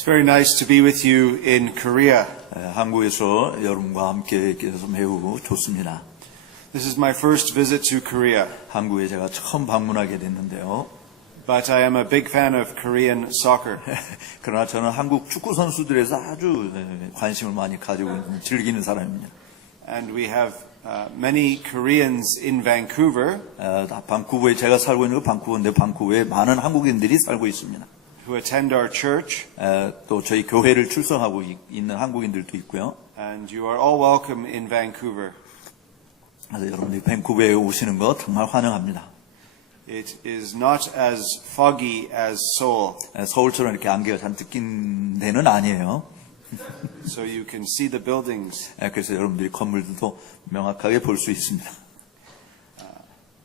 It's very nice to be with you in Korea. 한국에서 여러분과 함께 있어서 매우 좋습니다. This is my first visit to Korea, 한국에 제가 처음 방문하게 됐는데요. but I am a big fan of Korean soccer. 그러나 저는 한국 축구 선수들에서 아주 관심을 많이 가지고 있는, 즐기는 사람입니다. And we have many Koreans in Vancouver 방쿠버에 제가 살고 있는 방쿠버인데 방쿠버에 많은 한국인들이 살고 있습니다. who attend our church, 또 저희 교회를 출석하고 있는 한국인들도 있고요. and you are all welcome in Vancouver. 그래서 여러분들이 밴쿠버에 오시는 거 정말 환영합니다. It is not as foggy as Seoul, 서울처럼 이렇게 안개가 잔뜩 낀 데는 아니에요. so you can see the buildings. 그래서 여러분들이 건물들도 명확하게 볼 수 있습니다.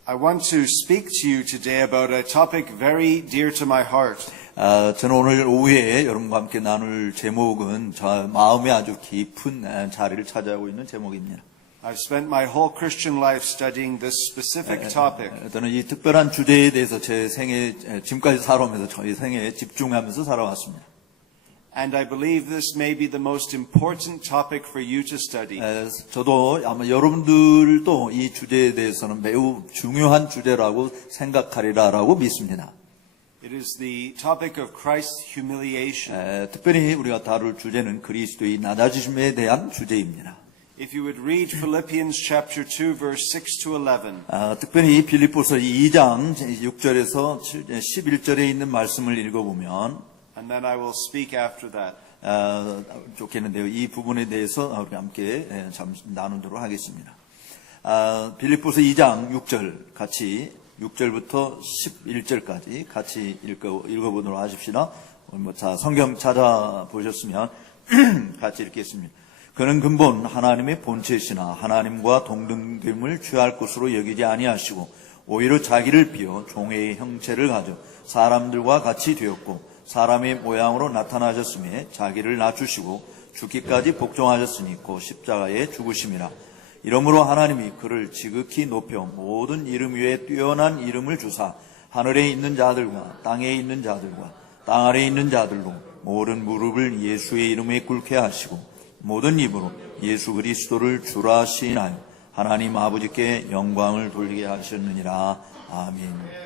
I want to speak to you today about a topic very dear to my heart. 저는 오늘 오후에 여러분과 함께 나눌 제목은 저 마음에 아주 깊은 자리를 차지하고 있는 제목입니다. I've spent my whole Christian life studying this specific topic. 저는 이 특별한 주제에 대해서 제 생애, 지금까지 살아오면서 저희 생애에 집중하면서 살아왔습니다. And I believe this may be the most important topic for you to study. 저도 아마 여러분들도 이 주제에 대해서는 매우 중요한 주제라고 생각하리라라고 믿습니다. It is the topic of Christ's humiliation. 특별히 우리가 다룰 주제는 그리스도의 낮아지심에 대한 주제입니다. If you would read Philippians chapter 2 verse 6 to 11. 특별히 빌립보서 2장 6절에서 11절에 있는 말씀을 읽어보면 And then I will speak after that. 좋겠는데요. 이 부분에 대해서 우리 함께 잠시 나누도록 하겠습니다. 빌립보서 2장 6절 같이 6절부터 11절까지 같이 읽어보도록 하십시다. 자, 성경 찾아보셨으면 같이 읽겠습니다. 그는 근본 하나님의 본체시나 하나님과 동등됨을 취할 것으로 여기지 아니하시고 오히려 자기를 비워 종의 형체를 가져 사람들과 같이 되었고 사람의 모양으로 나타나셨으며 자기를 낮추시고 죽기까지 복종하셨으니 곧 십자가에 죽으심이라. 이러므로 하나님이 그를 지극히 높여 모든 이름 위에 뛰어난 이름을 주사 하늘에 있는 자들과 땅에 있는 자들과 땅 아래에 있는 자들로 모든 무릎을 예수의 이름에 꿇게 하시고 모든 입으로 예수 그리스도를 주라 시인하여 하나님 아버지께 영광을 돌리게 하셨느니라. 아멘.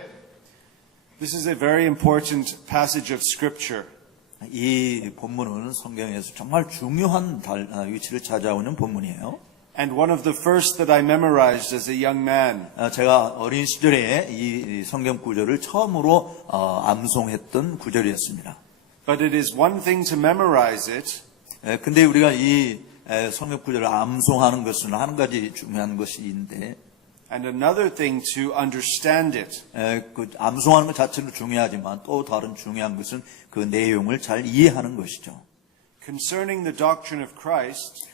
This is a very important passage of scripture. 이 본문은 성경에서 정말 중요한 위치를 차지하고 있는 본문이에요. And one of the first that I memorized as a young man. 제가 어린 시절에 이 성경 구절을 처음으로 암송했던 구절이었습니다. But it is one thing to memorize it. 근데 우리가 이 성경 구절을 암송하는 것은 한 가지 중요한 것이 있는데, and another thing to understand it. 그 암송하는 것 자체도 중요하지만 또 다른 중요한 것은 그 내용을 잘 이해하는 것이죠. Concerning the doctrine of Christ,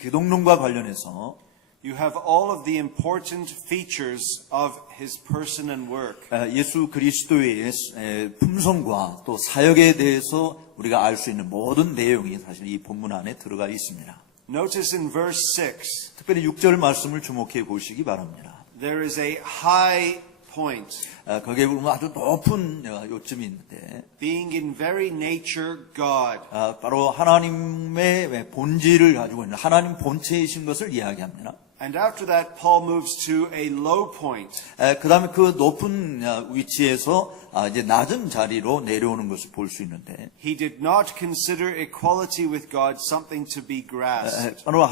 기독론과 관련해서 you have all of the important features of his person and work. 예수 그리스도의 품성과 또 사역에 대해서 우리가 알 수 있는 모든 내용이 사실 이 본문 안에 들어가 있습니다. Notice in verse 6, 특별히 6절 말씀을 주목해 보시기 바랍니다. there is a high point. 거기에 보면 아주 높은 요점이 있는데, Being in very nature God. 바로 하나님의 본질을 가지고 있는 하나님 본체이신 것을 이야기합니다. And after that, Paul moves to a low point. 그 다음에 그 높은 위치에서 이제 낮은 자리로 내려오는 것을 볼 수 있는데, He did not consider equality with God something to be grasped. 바로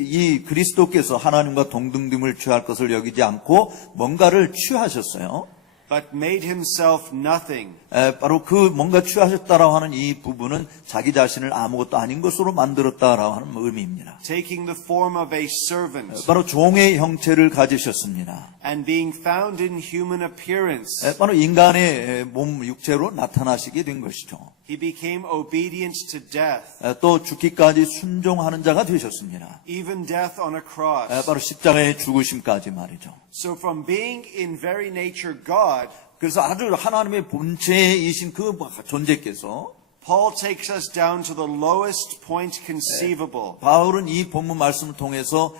이 그리스도께서 하나님과 동등됨을 취할 것을 여기지 않고 뭔가를 취하셨어요. But made himself nothing. 바로 그 뭔가 취하셨다라고 하는 이 부분은 자기 자신을 아무것도 아닌 것으로 만들었다라고 하는 의미입니다. Taking the form of a servant. 바로 종의 형체를 가지셨습니다. And being found in human appearance. 바로 인간의 몸 육체로 나타나시게 된 것이죠. He became obedient to death. 또 죽기까지 순종하는 자가 되셨습니다. Even death on a cross. 바로 십자가의 죽으심까지 말이죠. So from being in very nature God, 그래서 아주 하나님의 본체이신 그 존재께서 Paul takes us down to the lowest point conceivable. 바울은 이 본문 말씀을 통해서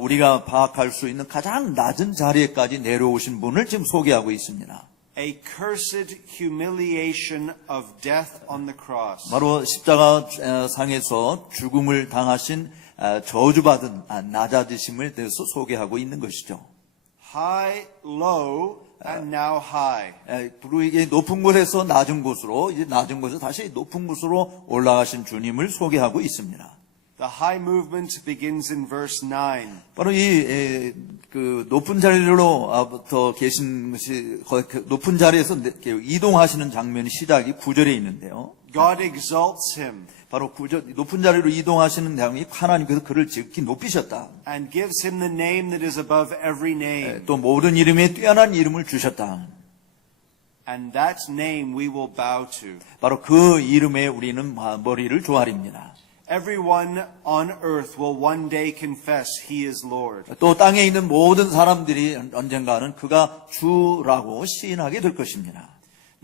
우리가 파악할 수 있는 가장 낮은 자리에까지 내려오신 분을 지금 소개하고 있습니다. a cursed humiliation of death on the cross. 바로 십자가 상에서 죽음을 당하신 저주받은 낮아지심을 대해서 소개하고 있는 것이죠. High, low, and now high. 그리고 이게 높은 곳에서 낮은 곳으로, 이제 낮은 곳에서 다시 높은 곳으로 올라가신 주님을 소개하고 있습니다. The high movement begins in verse 9. 바로 그 높은 자리로부터 계신 것이, 높은 자리에서 이동하시는 장면이 시작이 9절에 있는데요. God exalts him 바로 높은 자리로 이동하시는 장면이 하나님께서 그를 지극히 높이셨다. and gives him the name that is above every name. 또 모든 이름에 뛰어난 이름을 주셨다. And that name we will bow to. 바로 그 이름에 우리는 머리를 조아립니다. Everyone on earth will one day confess he is Lord. 또 땅에 있는 모든 사람들이 언젠가는 그가 주라고 시인하게 될 것입니다.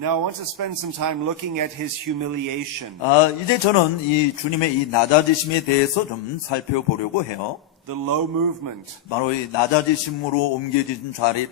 Now I want to spend some time looking at his humiliation. 이제 저는 이 주님의 이 낮아지심에 대해서 좀 살펴보려고 해요. The low movement. 바로 이 낮아지심으로 옮겨진 자리,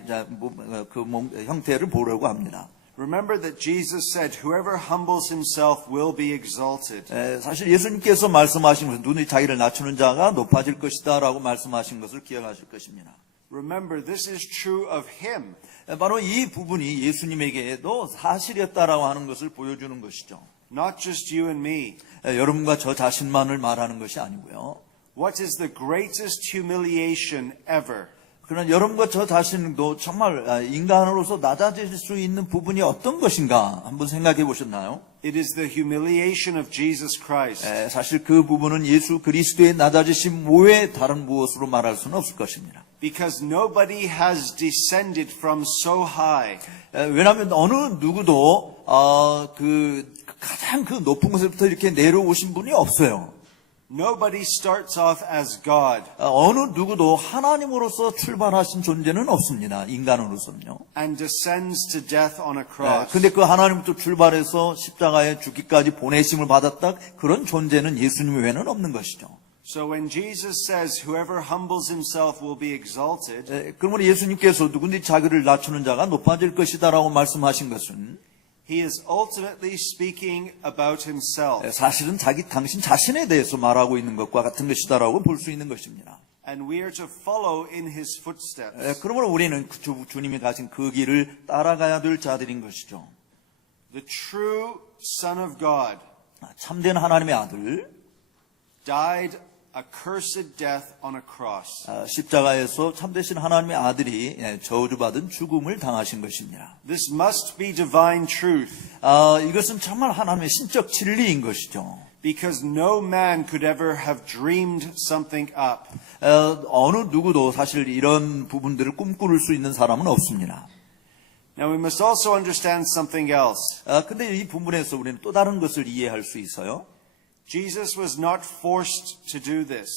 형태를 보려고 합니다. Remember that Jesus said, whoever humbles himself will be exalted. 사실 예수님께서 말씀하신 것은 눈이 자기를 낮추는 자가 높아질 것이다 라고 말씀하신 것을 기억하실 것입니다. Remember, this is true of him. 바로 이 부분이 예수님에게도 사실이었다라고 하는 것을 보여주는 것이죠. Not just you and me. 여러분과 저 자신만을 말하는 것이 아니고요. What is the greatest humiliation ever? 그러나 여러분과 저 자신도 정말 인간으로서 낮아질 수 있는 부분이 어떤 것인가 한번 생각해 보셨나요? It is the humiliation of Jesus Christ. 사실 그 부분은 예수 그리스도의 낮아지심 외에 다른 무엇으로 말할 수는 없을 것입니다. Because nobody has descended from so high. 왜냐하면 어느 누구도 가장 그 높은 곳에부터 이렇게 내려오신 분이 없어요. Nobody starts off as God. 어느 누구도 하나님으로서 출발하신 존재는 없습니다. 인간으로서는요. And descends to death on a cross. 근데 그 하나님부터 출발해서 십자가에 죽기까지 보내심을 받았다. 그런 존재는 예수님 외에는 없는 것이죠. So when Jesus says, whoever humbles himself will be exalted, 그러므로 예수님께서 누군지 자기를 낮추는 자가 높아질 것이다라고 말씀하신 것은 he is ultimately speaking about himself. 사실은 당신 자신에 대해서 말하고 있는 것과 같은 것이다라고 볼 수 있는 것입니다. And we are to follow in his footsteps. 그러므로 우리는 주님이 가신 그 길을 따라가야 될 자들인 것이죠. The true Son of God 참된 하나님의 아들 died a cursed death on a cross. 십자가에서 참되신 하나님의 아들이 저주받은 죽음을 당하신 것입니다. This must be divine truth. 이것은 정말 하나님의 신적 진리인 것이죠. Because no man could ever have dreamed something up. 어느 누구도 사실 이런 부분들을 꿈꿀 수 있는 사람은 없습니다. Now we must also understand something else. 근데 이 부분에서 우리는 또 다른 것을 이해할 수 있어요. Jesus was not forced to do this.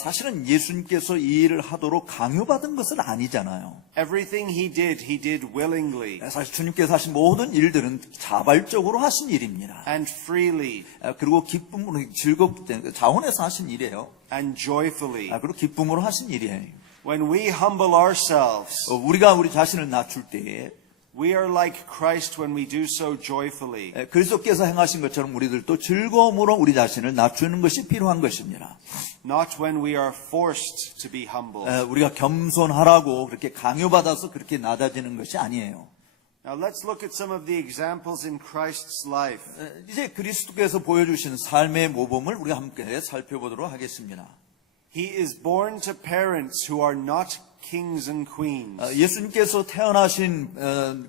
사실은 예수님께서 이 일을 하도록 강요받은 것은 아니잖아요. Everything he did willingly 사실 주님께서 하신 모든 일들은 자발적으로 하신 일입니다. and freely 그리고 기쁨으로 즐겁게 자원해서 하신 일이에요. and joyfully. 그리고 기쁨으로 하신 일이에요. When we humble ourselves, 우리가 우리 자신을 낮출 때에 we are like Christ when we do so joyfully. 그리스도께서 행하신 것처럼 우리들도 즐거움으로 우리 자신을 낮추는 것이 필요한 것입니다. Not when we are forced to be humble. 우리가 겸손하라고 그렇게 강요받아서 그렇게 낮아지는 것이 아니에요. Now let's look at some of the examples in Christ's life. 이제 그리스도께서 보여주신 삶의 모범을 우리가 함께 살펴보도록 하겠습니다. He is born to parents who are not kings and queens. 예수님께서 태어나신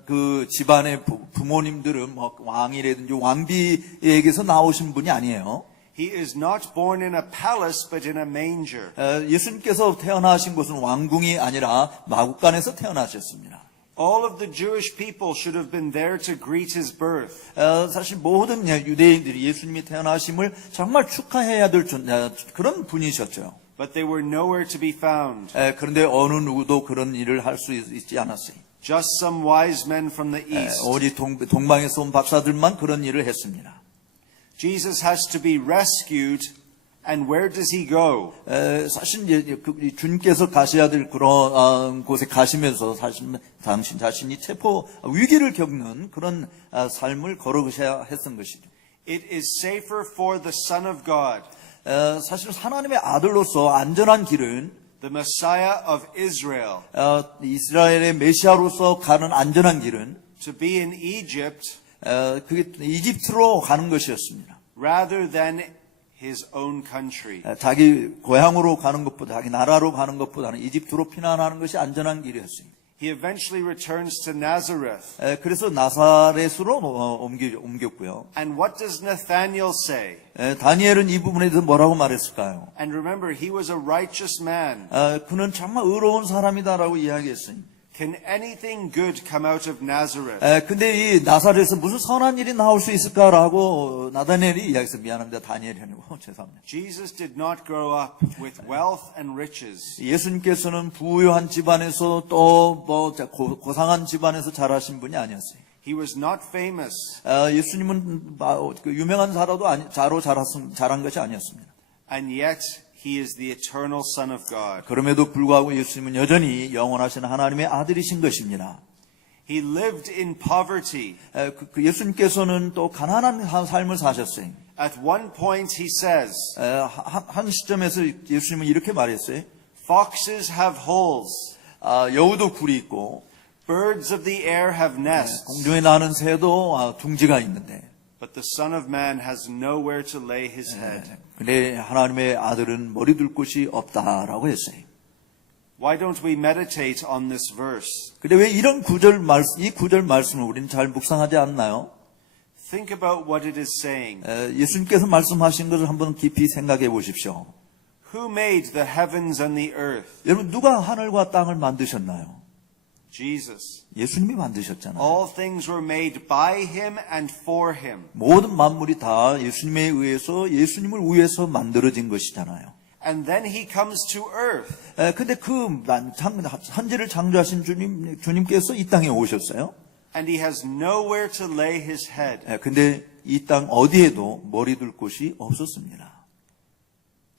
그 집안의 부모님들은 왕이라든지 왕비에게서 나오신 분이 아니에요. He is not born in a palace but in a manger. 예수님께서 태어나신 곳은 왕궁이 아니라 마구간에서 태어나셨습니다. All of the Jewish people should have been there to greet his birth. 사실 모든 유대인들이 예수님이 태어나심을 정말 축하해야 될 그런 분이셨죠. But they were nowhere to be found. 그런데 어느 누구도 그런 일을 할 수 있지 않았어요. Just some wise men from the east. 오직 동방에서 온 박사들만 그런 일을 했습니다. Jesus has to be rescued And where does he go? 사실 이제 주님께서 가셔야 될 그런 곳에 가시면서 사실 당신 자신이 체포 위기를 겪는 그런 삶을 걸어가셔야 했던 것이죠. It is safer for the Son of God, 사실 하나님의 아들로서 안전한 길은 the Messiah of Israel, 이스라엘의 메시아로서 가는 안전한 길은 to be in Egypt 그게 이집트로 가는 것이었습니다. rather than his own country. 자기 고향으로 가는 것보다 자기 나라로 가는 것보다는 이집트로 피난하는 것이 안전한 길이었습니다. He eventually returns to Nazareth. 그래서 나사렛으로 옮겼고요. And what does Nathanael say? 다니엘은 이 부분에 대해서 뭐라고 말했을까요? And remember, he was a righteous man. 그는 정말 의로운 사람이다라고 이야기했어요. Can anything good come out of Nazareth? 근데 이 나사렛에서 무슨 선한 일이 나올 수 있을까라고 나다니엘이 이야기했어요. 미안합니다. 다니엘이 아니고 죄송합니다. Jesus did not grow up with wealth and riches. 예수님께서는 부유한 집안에서 또 뭐 고상한 집안에서 자라신 분이 아니었어요. He was not famous. 예수님은 유명한 자로 자란 것이 아니었습니다. And yet, he is the eternal Son of God. 그럼에도 불구하고 예수님은 여전히 영원하신 하나님의 아들이신 것입니다. He lived in poverty. 예수님께서는 또 가난한 삶을 사셨어요. At one point, he says, 한 시점에서 예수님은 이렇게 말했어요. Foxes have holes. 여우도 굴이 있고 Birds of the air have nests. 공중에 나는 새도 둥지가 있는데 But the Son of Man has nowhere to lay his head. 근데 하나님의 아들은 머리 둘 곳이 없다라고 했어요. Why don't we meditate on this verse? 근데 왜 이 구절 말씀을 우리는 잘 묵상하지 않나요? Think about what it is saying. 예수님께서 말씀하신 것을 한번 깊이 생각해 보십시오. Who made the heavens and the earth? 여러분 누가 하늘과 땅을 만드셨나요? Jesus. 예수님이 만드셨잖아요. All things were made by him and for him. 모든 만물이 다 예수님에 의해서 예수님을 위해서 만들어진 것이잖아요. And then he comes to earth. 근데 천지를 창조하신 주님께서 이 땅에 오셨어요. And he has nowhere to lay his head. 근데 이 땅 어디에도 머리 둘 곳이 없었습니다.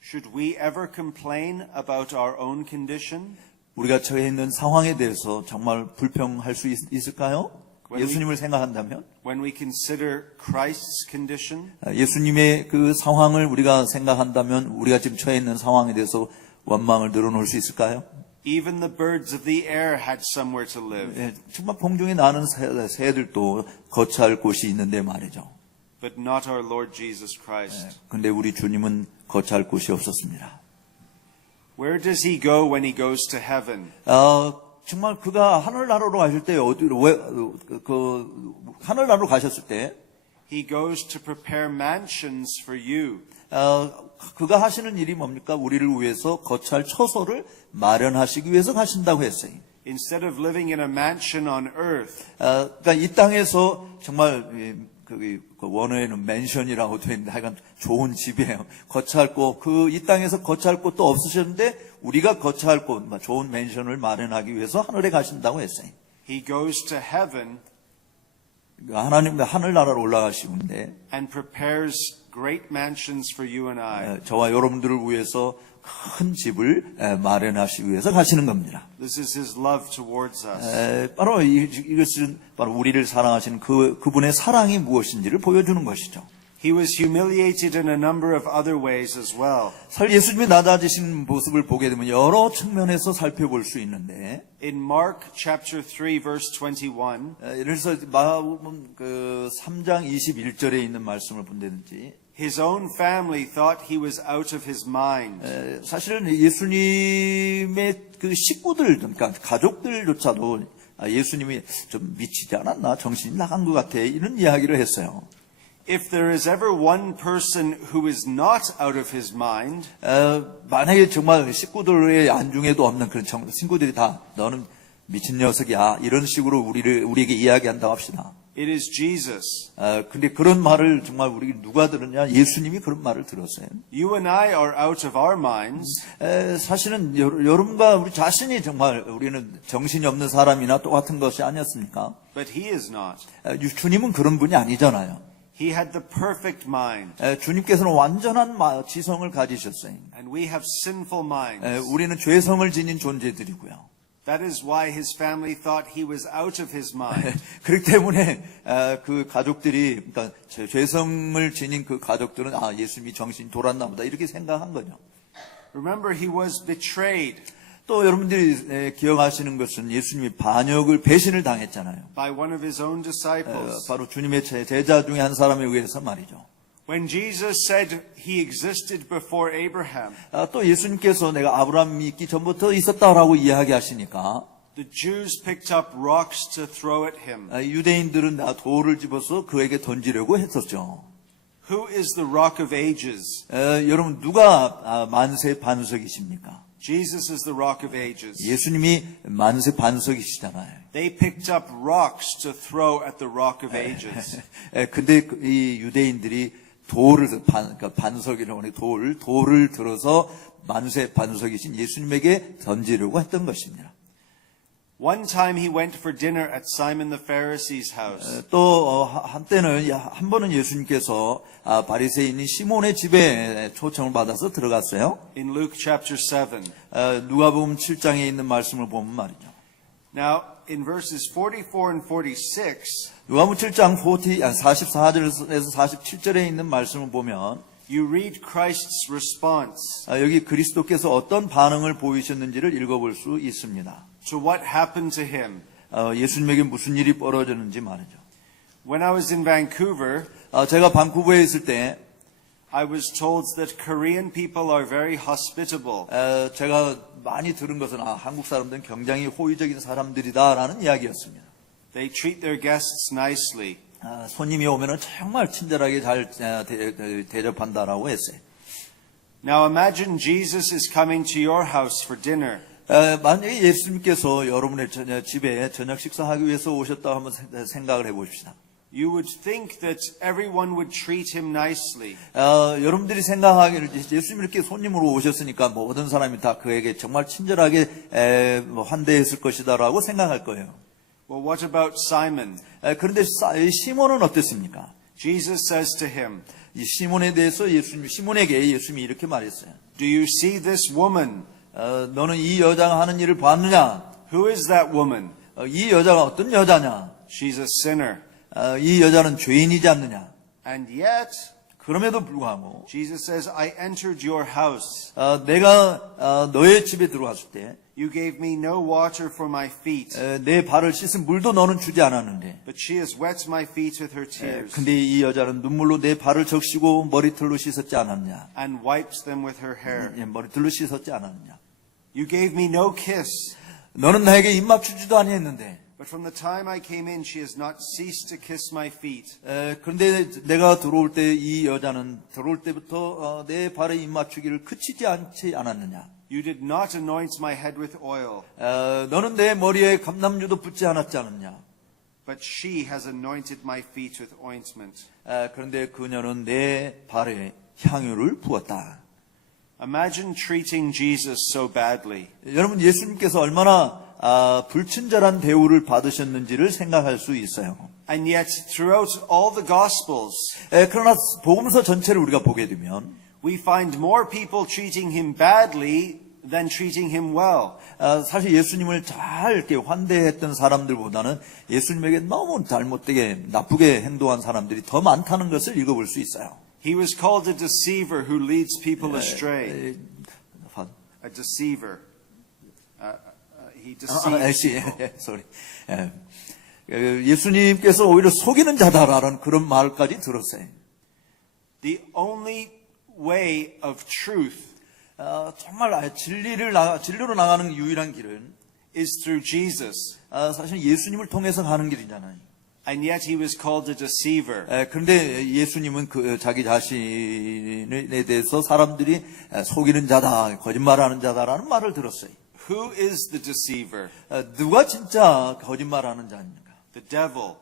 Should we ever complain about our own condition? 우리가 처해 있는 상황에 대해서 정말 불평할 수 있을까요? 예수님을 생각한다면? When we consider Christ's condition? 예수님의 그 상황을 우리가 생각한다면 우리가 지금 처해 있는 상황에 대해서 원망을 늘어놓을 수 있을까요? Even the birds of the air had somewhere to live. 정말 공중에 나는 새들도 거처할 곳이 있는데 말이죠. But not our Lord Jesus Christ. 근데 우리 주님은 거처할 곳이 없었습니다. Where does he go when he goes to heaven? 정말 그가 하늘나라로 가실 때 하늘나라로 가셨을 때 He goes to prepare mansions for you. 그가 하시는 일이 뭡니까? 우리를 위해서 거처할 처소를 마련하시기 위해서 가신다고 했어요. Instead of living in a mansion on earth, 그러니까 이 땅에서 정말 그 원어에는 맨션이라고 되어 있는데 하여간 좋은 집이에요. 거처할 곳, 이 땅에서 거처할 곳도 없으셨는데 우리가 거처할 곳, 좋은 맨션을 마련하기 위해서 하늘에 가신다고 했어요. he goes to heaven 하나님 하늘나라로 올라가시는데 and prepares great mansions for you and I. 저와 여러분들을 위해서 큰 집을 마련하시기 위해서 가시는 겁니다. This is his love towards us. 바로 이것은 바로 우리를 사랑하시는 그분의 사랑이 무엇인지를 보여주는 것이죠. He was humiliated in a number of other ways as well. 예수님이 낮아지신 모습을 보게 되면 여러 측면에서 살펴볼 수 있는데 In Mark chapter 3 verse 21, 그래서 마가복음 3장 21절에 있는 말씀을 본다든지 his own family thought he was out of his mind. 사실은 예수님의 그 식구들, 그러니까 가족들조차도 예수님이 좀 미치지 않았나, 정신이 나간 것 같아, 이런 이야기를 했어요. If there is ever one person who is not out of his mind, 만약에 정말 식구들의 안중에도 없는 그런 친구들이 다 너는 미친 녀석이야, 이런 식으로 우리에게 이야기한다고 합시다. it is Jesus. 근데 그런 말을 정말 우리 누가 들었냐? 예수님이 그런 말을 들었어요. You and I are out of our minds, 사실은 여러분과 우리 자신이 정말 우리는 정신이 없는 사람이나 똑같은 것이 아니었습니까? but he is not. 주님은 그런 분이 아니잖아요. He had the perfect mind, 주님께서는 완전한 지성을 가지셨어요. and we have sinful minds. 우리는 죄성을 지닌 존재들이고요. That is why his family thought he was out of his mind. 그렇기 때문에 그 가족들이, 그러니까 죄성을 지닌 그 가족들은 예수님이 정신이 돌았나 보다 이렇게 생각한 거죠. Remember, he was betrayed 또 여러분들이 기억하시는 것은 예수님이 반역을 배신을 당했잖아요. by one of his own disciples. 바로 주님의 제자 중에 한 사람에 의해서 말이죠. When Jesus said he existed before Abraham, 또 예수님께서 내가 아브라함이 있기 전부터 있었다라고 이야기하시니까 the Jews picked up rocks to throw at him. 유대인들은 돌을 집어서 그에게 던지려고 했었죠. Who is the rock of ages? 여러분 누가 만세 반석이십니까? Jesus is the rock of ages. 예수님이 만세 반석이시잖아요. They picked up rocks to throw at the rock of ages. 근데 이 유대인들이 그러니까 반석이라고 하는 돌을 들어서 만세 반석이신 예수님에게 던지려고 했던 것입니다. One time he went for dinner at Simon the Pharisee's house. 또 한때는 한 번은 예수님께서 바리새인인 시몬의 집에 초청을 받아서 들어갔어요. In Luke chapter 7. 누가복음 7장에 있는 말씀을 보면 말이죠. Now, in verses 44 and 46, 누가복음 7장 44절에서 47절에 있는 말씀을 보면 you read Christ's response 여기 그리스도께서 어떤 반응을 보이셨는지를 읽어볼 수 있습니다. to what happened to him. 예수님에게 무슨 일이 벌어졌는지 말이죠. When I was in Vancouver, 제가 방쿠버에 있을 때 I was told that Korean people are very hospitable. 제가 많이 들은 것은 한국 사람들은 굉장히 호의적인 사람들이다라는 이야기였습니다. They treat their guests nicely. 손님이 오면은 정말 친절하게 잘 대접한다라고 했어요. Now imagine Jesus is coming to your house for dinner. 만약에 예수님께서 여러분의 집에 저녁 식사하기 위해서 오셨다 하면 생각을 해보십시다. You would think that everyone would treat him nicely. 여러분들이 생각하기를 예수님이 이렇게 손님으로 오셨으니까 모든 사람이 다 그에게 정말 친절하게 환대했을 것이다라고 생각할 거예요. Well, what about Simon? 그런데 시몬은 어땠습니까? Jesus says to him, 이 시몬에 대해서 시몬에게 예수님이 이렇게 말했어요. Do you see this woman? 너는 이 여자가 하는 일을 봤느냐? Who is that woman? 이 여자가 어떤 여자냐? She's a sinner. 이 여자는 죄인이지 않느냐? And yet, 그럼에도 불구하고 Jesus says, I entered your house. 내가 너의 집에 들어왔을 때 You gave me no water for my feet, 내 발을 씻은 물도 너는 주지 않았는데 but she has wet my feet with her tears 근데 이 여자는 눈물로 내 발을 적시고 머리털로 씻었지 않았냐? and wiped them with her hair. 머리털로 씻었지 않았냐? You gave me no kiss, 너는 나에게 입 맞추지도 아니했는데 but from the time I came in, she has not ceased to kiss my feet. 그런데 내가 들어올 때 이 여자는 들어올 때부터 내 발에 입 맞추기를 그치지 않지 않았느냐? You did not anoint my head with oil, 너는 내 머리에 감람유도 붓지 않았지 않느냐? but she has anointed my feet with ointment. 그런데 그녀는 내 발에 향유를 부었다. Imagine treating Jesus so badly. 여러분 예수님께서 얼마나 불친절한 대우를 받으셨는지를 생각할 수 있어요. And yet, throughout all the Gospels, 그러나 복음서 전체를 우리가 보게 되면 we find more people treating him badly than treating him well. 사실 예수님을 잘 이렇게 환대했던 사람들보다는 예수님에게 너무 잘못되게 나쁘게 행동한 사람들이 더 많다는 것을 읽어볼 수 있어요. He was called a deceiver who leads people astray. A deceiver. He deceives. sorry. 예수님께서 오히려 속이는 자다라는 그런 말까지 들었어요. The only way of truth 정말 진리로 나가는 유일한 길은 is through Jesus. 사실 예수님을 통해서 가는 길이잖아요. And yet he was called a deceiver. 그런데 예수님은 자기 자신에 대해서 사람들이 속이는 자다, 거짓말하는 자다라는 말을 들었어요. Who is the deceiver? 누가 진짜 거짓말하는 자입니까? The devil.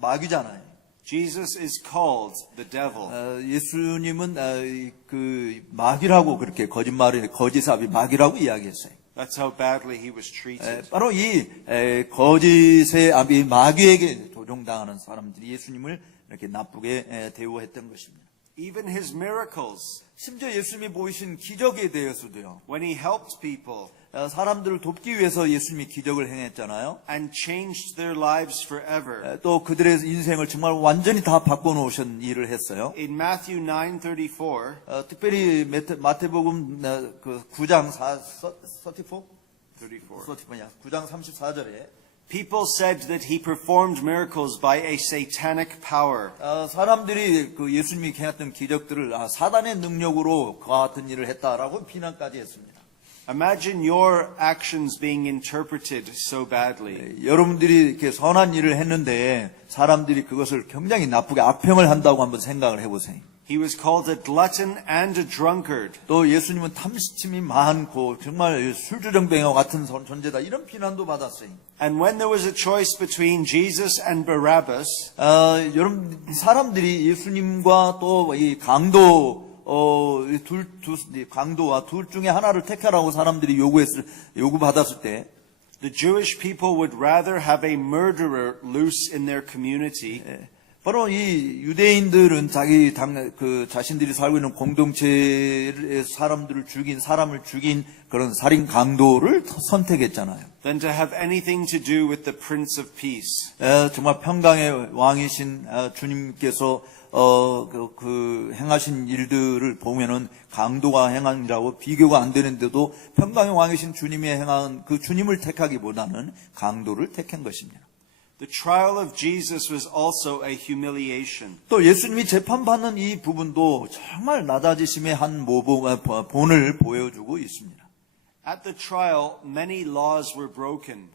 마귀잖아요. Jesus is called the devil. 예수님은 그 마귀라고 그렇게 거짓사비 마귀라고 이야기했어요. That's how badly he was treated. 바로 이 거짓의 아비 마귀에게 조종당하는 사람들이 예수님을 이렇게 나쁘게 대우했던 것입니다. Even his miracles, 심지어 예수님이 보이신 기적에 대해서도요. when he helped people 사람들을 돕기 위해서 예수님이 기적을 행했잖아요. and changed their lives forever. 또 그들의 인생을 정말 완전히 다 바꿔놓으신 일을 했어요. In Matthew 9:34, 특별히 마태복음 그 9장 34? 9장 34절에 people said that he performed miracles by a satanic power. 사람들이 그 예수님이 행했던 기적들을 사단의 능력으로 그와 같은 일을 했다라고 비난까지 했습니다. Imagine your actions being interpreted so badly. 여러분들이 이렇게 선한 일을 했는데 사람들이 그것을 굉장히 나쁘게 악평을 한다고 한번 생각을 해보세요. He was called a glutton and a drunkard. 또 예수님은 탐심이 많고 정말 술주정뱅이와 같은 존재다 이런 비난도 받았어요. And when there was a choice between Jesus and Barabbas, 여러분 사람들이 예수님과 또 이 강도와 둘 중에 하나를 택하라고 사람들이 요구받았을 때 the Jewish people would rather have a murderer loose in their community. 바로 이 유대인들은 자신들이 살고 있는 공동체의 사람을 죽인 그런 살인 강도를 선택했잖아요. Than to have anything to do with the Prince of Peace. 정말 평강의 왕이신 주님께서 그 행하신 일들을 보면은 강도가 행한 일하고 비교가 안 되는데도 평강의 왕이신 주님이 행한 그 주님을 택하기보다는 강도를 택한 것입니다. The trial of Jesus was also a humiliation. 또 예수님이 재판받는 이 부분도 정말 낮아지심의 한 본을 보여주고 있습니다. At the trial, many laws were broken.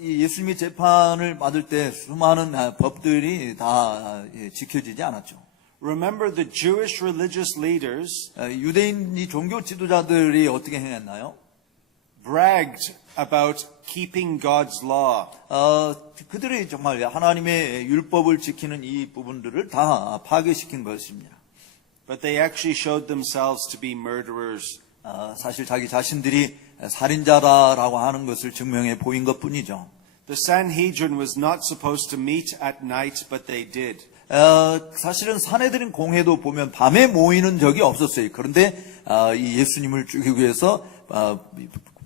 이 예수님이 재판을 받을 때 수많은 법들이 다 지켜지지 않았죠. Remember the Jewish religious leaders 유대인 이 종교 지도자들이 어떻게 행했나요? bragged about keeping God's law. 그들이 정말 하나님의 율법을 지키는 이 부분들을 다 파괴시킨 것입니다. But they actually showed themselves to be murderers. 사실 자기 자신들이 살인자라고 하는 것을 증명해 보인 것뿐이죠. The Sanhedrin was not supposed to meet at night, but they did. 사실은 사내들인 공회도 보면 밤에 모이는 적이 없었어요. 그런데 이 예수님을 죽이기 위해서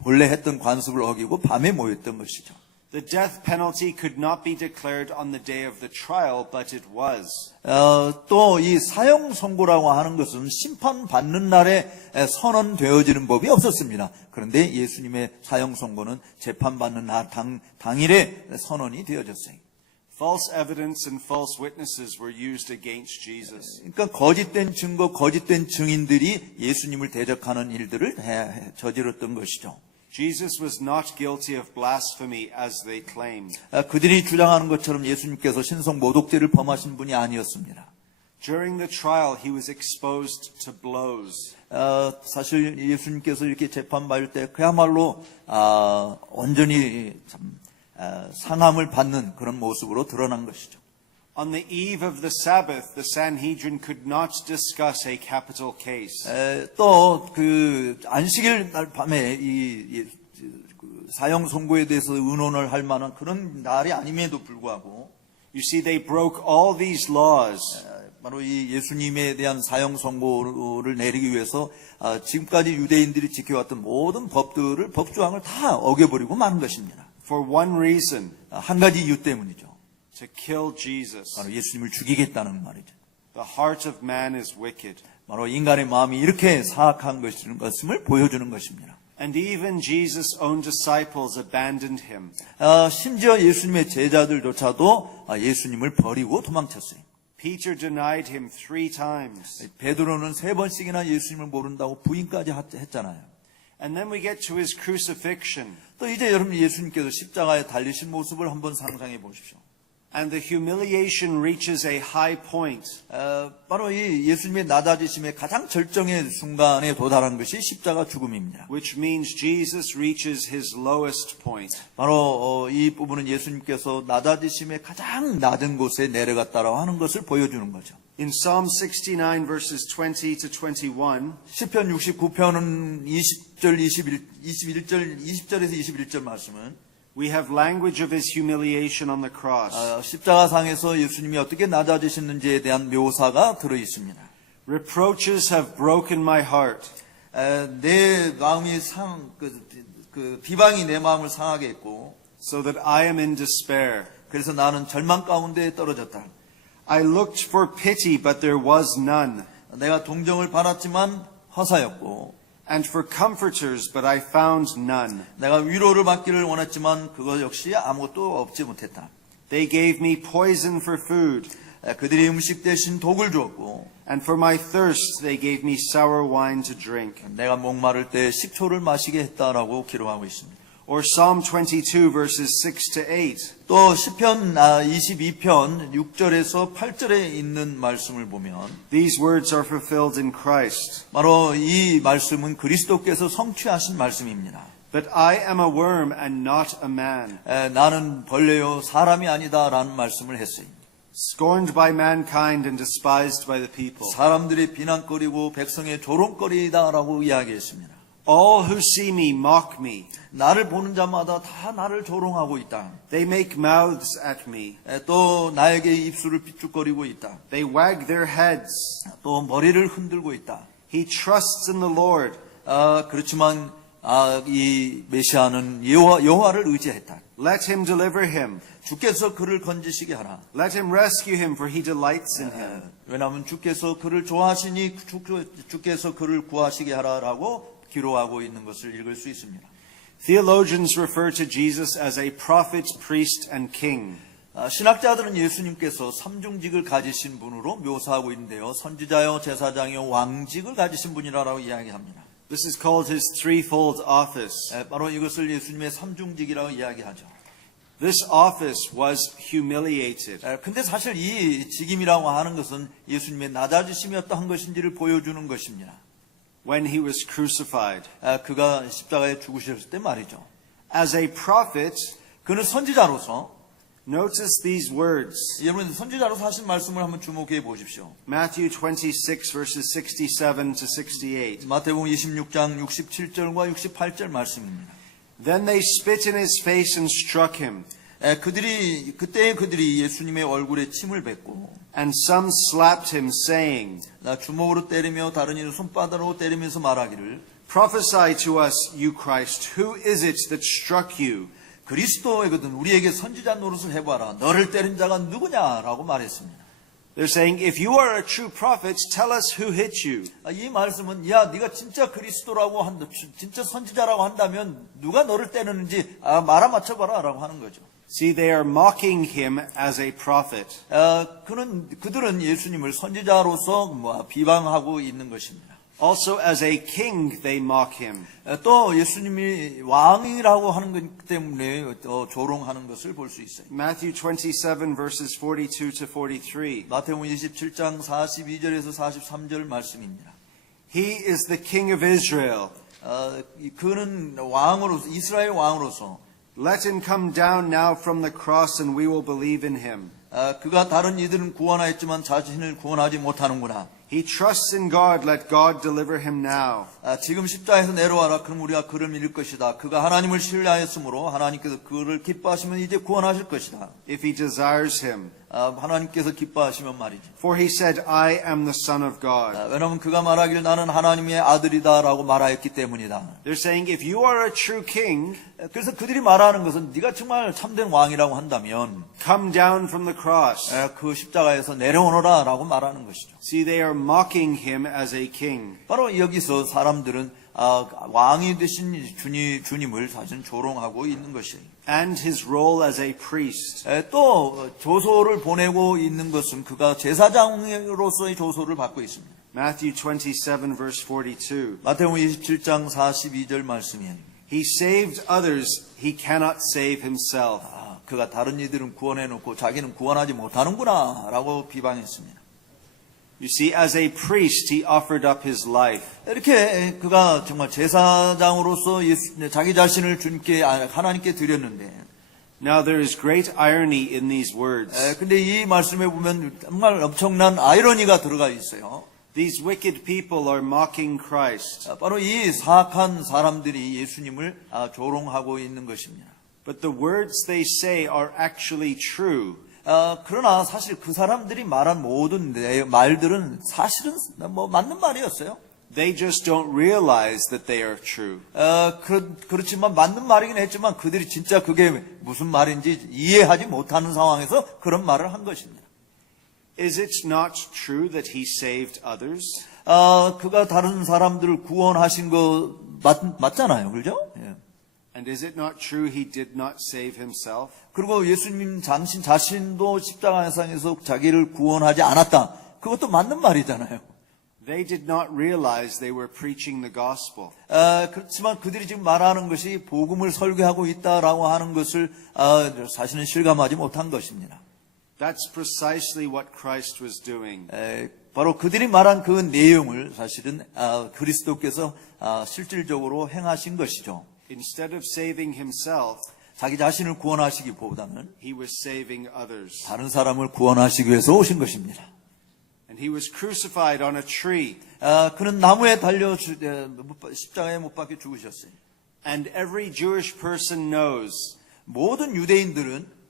본래 했던 관습을 어기고 밤에 모였던 것이죠. The death penalty could not be declared on the day of the trial, but it was. 또 이 사형 선고라고 하는 것은 심판받는 날에 선언되어지는 법이 없었습니다. 그런데 예수님의 사형 선고는 재판받는 날 당일에 선언이 되어졌어요. False evidence and false witnesses were used against Jesus. 그러니까 거짓된 증거, 거짓된 증인들이 예수님을 대적하는 일들을 저질렀던 것이죠. Jesus was not guilty of blasphemy as they claimed. 그들이 주장하는 것처럼 예수님께서 신성 모독죄를 범하신 분이 아니었습니다. During the trial, he was exposed to blows. 사실 예수님께서 이렇게 재판받을 때 그야말로 온전히 상함을 받는 그런 모습으로 드러난 것이죠. On the eve of the Sabbath, the Sanhedrin could not discuss a capital case. 또 그 안식일 날 밤에 이 사형 선고에 대해서 의논을 할 만한 그런 날이 아님에도 불구하고 You see, they broke all these laws. 바로 이 예수님에 대한 사형 선고를 내리기 위해서 지금까지 유대인들이 지켜왔던 모든 법조항을 다 어겨버리고 마는 것입니다. For one reason. 한 가지 이유 때문이죠. To kill Jesus. 바로 예수님을 죽이겠다는 말이죠. The heart of man is wicked. 바로 인간의 마음이 이렇게 사악한 것임을 보여주는 것입니다. And even Jesus' own disciples abandoned him. 심지어 예수님의 제자들조차도 예수님을 버리고 도망쳤어요. Peter denied him 3 times. 베드로는 3번씩이나 예수님을 모른다고 부인까지 했잖아요. And then we get to his crucifixion. 또 이제 여러분 예수님께서 십자가에 달리신 모습을 한번 상상해 보십시오. And the humiliation reaches a high point. 바로 이 예수님의 낮아지심의 가장 절정의 순간에 도달한 것이 십자가 죽음입니다. Which means Jesus reaches his lowest point. 바로 이 부분은 예수님께서 낮아지심의 가장 낮은 곳에 내려갔다라고 하는 것을 보여주는 거죠. In Psalm 69 verses 20 to 21, 시편 69편은 20절에서 21절 말씀은 We have language of his humiliation on the cross. 십자가상에서 예수님이 어떻게 낮아지셨는지에 대한 묘사가 들어 있습니다. Reproaches have broken my heart. 내 마음이 비방이 내 마음을 상하게 했고, so that I am in despair. 그래서 나는 절망 가운데 떨어졌다. I looked for pity, but there was none. 내가 동정을 바랐지만 허사였고, and for comforters, but I found none. 내가 위로를 받기를 원했지만 그것 역시 아무것도 얻지 못했다. They gave me poison for food. 그들이 음식 대신 독을 주었고, and for my thirst they gave me sour wine to drink. 내가 목마를 때 식초를 마시게 했다라고 기록하고 있습니다. Or Psalm 22 verses 6 to 8. 또 시편 22편 6절에서 8절에 있는 말씀을 보면 These words are fulfilled in Christ. 바로 이 말씀은 그리스도께서 성취하신 말씀입니다. But I am a worm and not a man. 나는 벌레요 사람이 아니다라는 말씀을 했어요. Scorned by mankind and despised by the people. 사람들이 비난거리고 백성의 조롱거리다라고 이야기했습니다. All who see me mock me. 나를 보는 자마다 다 나를 조롱하고 있다. They make mouths at me. 또 나에게 입술을 삐죽거리고 있다. They wag their heads. 또 머리를 흔들고 있다. He trusts in the Lord. 그렇지만 이 메시아는 여호와를 의지했다. Let him deliver him. 주께서 그를 건지시게 하라. Let him rescue him, for he delights in him. 왜냐하면 주께서 그를 좋아하시니 주께서 그를 구하시게 하라라고 기록하고 있는 것을 읽을 수 있습니다. Theologians refer to Jesus as a prophet, priest, and king. 신학자들은 예수님께서 삼중직을 가지신 분으로 묘사하고 있는데요. 선지자요, 제사장이요, 왕직을 가지신 분이라고 이야기합니다. This is called his threefold office. 바로 이것을 예수님의 삼중직이라고 이야기하죠. This office was humiliated. 근데 사실 이 직임이라고 하는 것은 예수님의 낮아지심이 어떠한 것인지를 보여주는 것입니다. When he was crucified. 그가 십자가에 죽으셨을 때 말이죠. As a prophet, 그는 선지자로서 notice these words. 여러분 선지자로서 하신 말씀을 한번 주목해 보십시오. Matthew 26 verses 67 to 68. 마태복음 26장 67절과 68절 말씀입니다. Then they spit in his face and struck him. 그때 그들이 예수님의 얼굴에 침을 뱉고 And some slapped him, saying, 나 주먹으로 때리며 다른 이는 손바닥으로 때리면서 말하기를 Prophesy to us, you Christ, who is it that struck you? 그리스도이거든 우리에게 선지자 노릇을 해봐라. 너를 때린 자가 누구냐라고 말했습니다. They're saying, if you are a true prophet, tell us who hit you. 이 말씀은 야 네가 진짜 그리스도라고 한다, 진짜 선지자라고 한다면 누가 너를 때리는지 알아맞혀봐라라고 하는 거죠. See, they are mocking him as a prophet. 그들은 예수님을 선지자로서 비방하고 있는 것입니다. Also, as a king, they mock him. 또 예수님이 왕이라고 하는 것 때문에 조롱하는 것을 볼 수 있어요. Matthew 27 verses 42 to 43. 마태복음 27장 42절에서 43절 말씀입니다. He is the king of Israel. 그는 왕으로서 이스라엘 왕으로서 Let him come down now from the cross and we will believe in him. 그가 다른 이들은 구원하였지만 자신을 구원하지 못하는구나. He trusts in God. Let God deliver him now. 지금 십자가에서 내려와라. 그럼 우리가 그를 믿을 것이다. 그가 하나님을 신뢰하였으므로 하나님께서 그를 기뻐하시면 이제 구원하실 것이다. If he desires him. 하나님께서 기뻐하시면 말이지. For he said, I am the Son of God. 왜냐하면 그가 말하기를 나는 하나님의 아들이다라고 말하였기 때문이다. They're saying, if you are a true king, 그래서 그들이 말하는 것은 네가 정말 참된 왕이라고 한다면 come down from the cross. 그 십자가에서 내려오너라라고 말하는 것이죠. See, they are mocking him as a king. 바로 여기서 사람들은 왕이 되신 주님을 사실 조롱하고 있는 것이에요. And his role as a priest. 또 조소를 보내고 있는 것은 그가 제사장으로서의 조소를 받고 있습니다. Matthew 27 verse 42. 마태복음 27장 42절 말씀이에요. He saved others, he cannot save himself. 그가 다른 이들은 구원해놓고 자기는 구원하지 못하는구나 라고 비방했습니다. You see, as a priest, he offered up his life. 이렇게 그가 정말 제사장으로서 자기 자신을 주님께 하나님께 드렸는데 Now there is great irony in these words. 근데 이 말씀에 보면 정말 엄청난 아이러니가 들어가 있어요. These wicked people are mocking Christ. 바로 이 사악한 사람들이 예수님을 조롱하고 있는 것입니다. but the words they say are actually true. 그러나 사실 그 사람들이 말한 모든 말들은 사실은 뭐 맞는 말이었어요. They just don't realize that they are true. 그렇지만 맞는 말이긴 했지만 그들이 진짜 그게 무슨 말인지 이해하지 못하는 상황에서 그런 말을 한 것입니다. Is it not true that he saved others? 그가 다른 사람들을 구원하신 거 맞잖아요. 그죠? 예. And is it not true he did not save himself? 그리고 예수님 당신 자신도 십자가상에서 자기를 구원하지 않았다. 그것도 맞는 말이잖아요. They did not realize they were preaching the gospel. 그렇지만 그들이 지금 말하는 것이 복음을 설교하고 있다라고 하는 것을 사실은 실감하지 못한 것입니다. That's precisely what Christ was doing. 바로 그들이 말한 그 내용을 사실은 그리스도께서 실질적으로 행하신 것이죠. Instead of saving himself, 자기 자신을 구원하시기보다는 he was saving others. 다른 사람을 구원하시기 위해서 오신 것입니다. And he was crucified on a tree. 그는 나무에 달려 십자가에 못 박혀 죽으셨어요. And every Jewish person knows 모든 유대인들은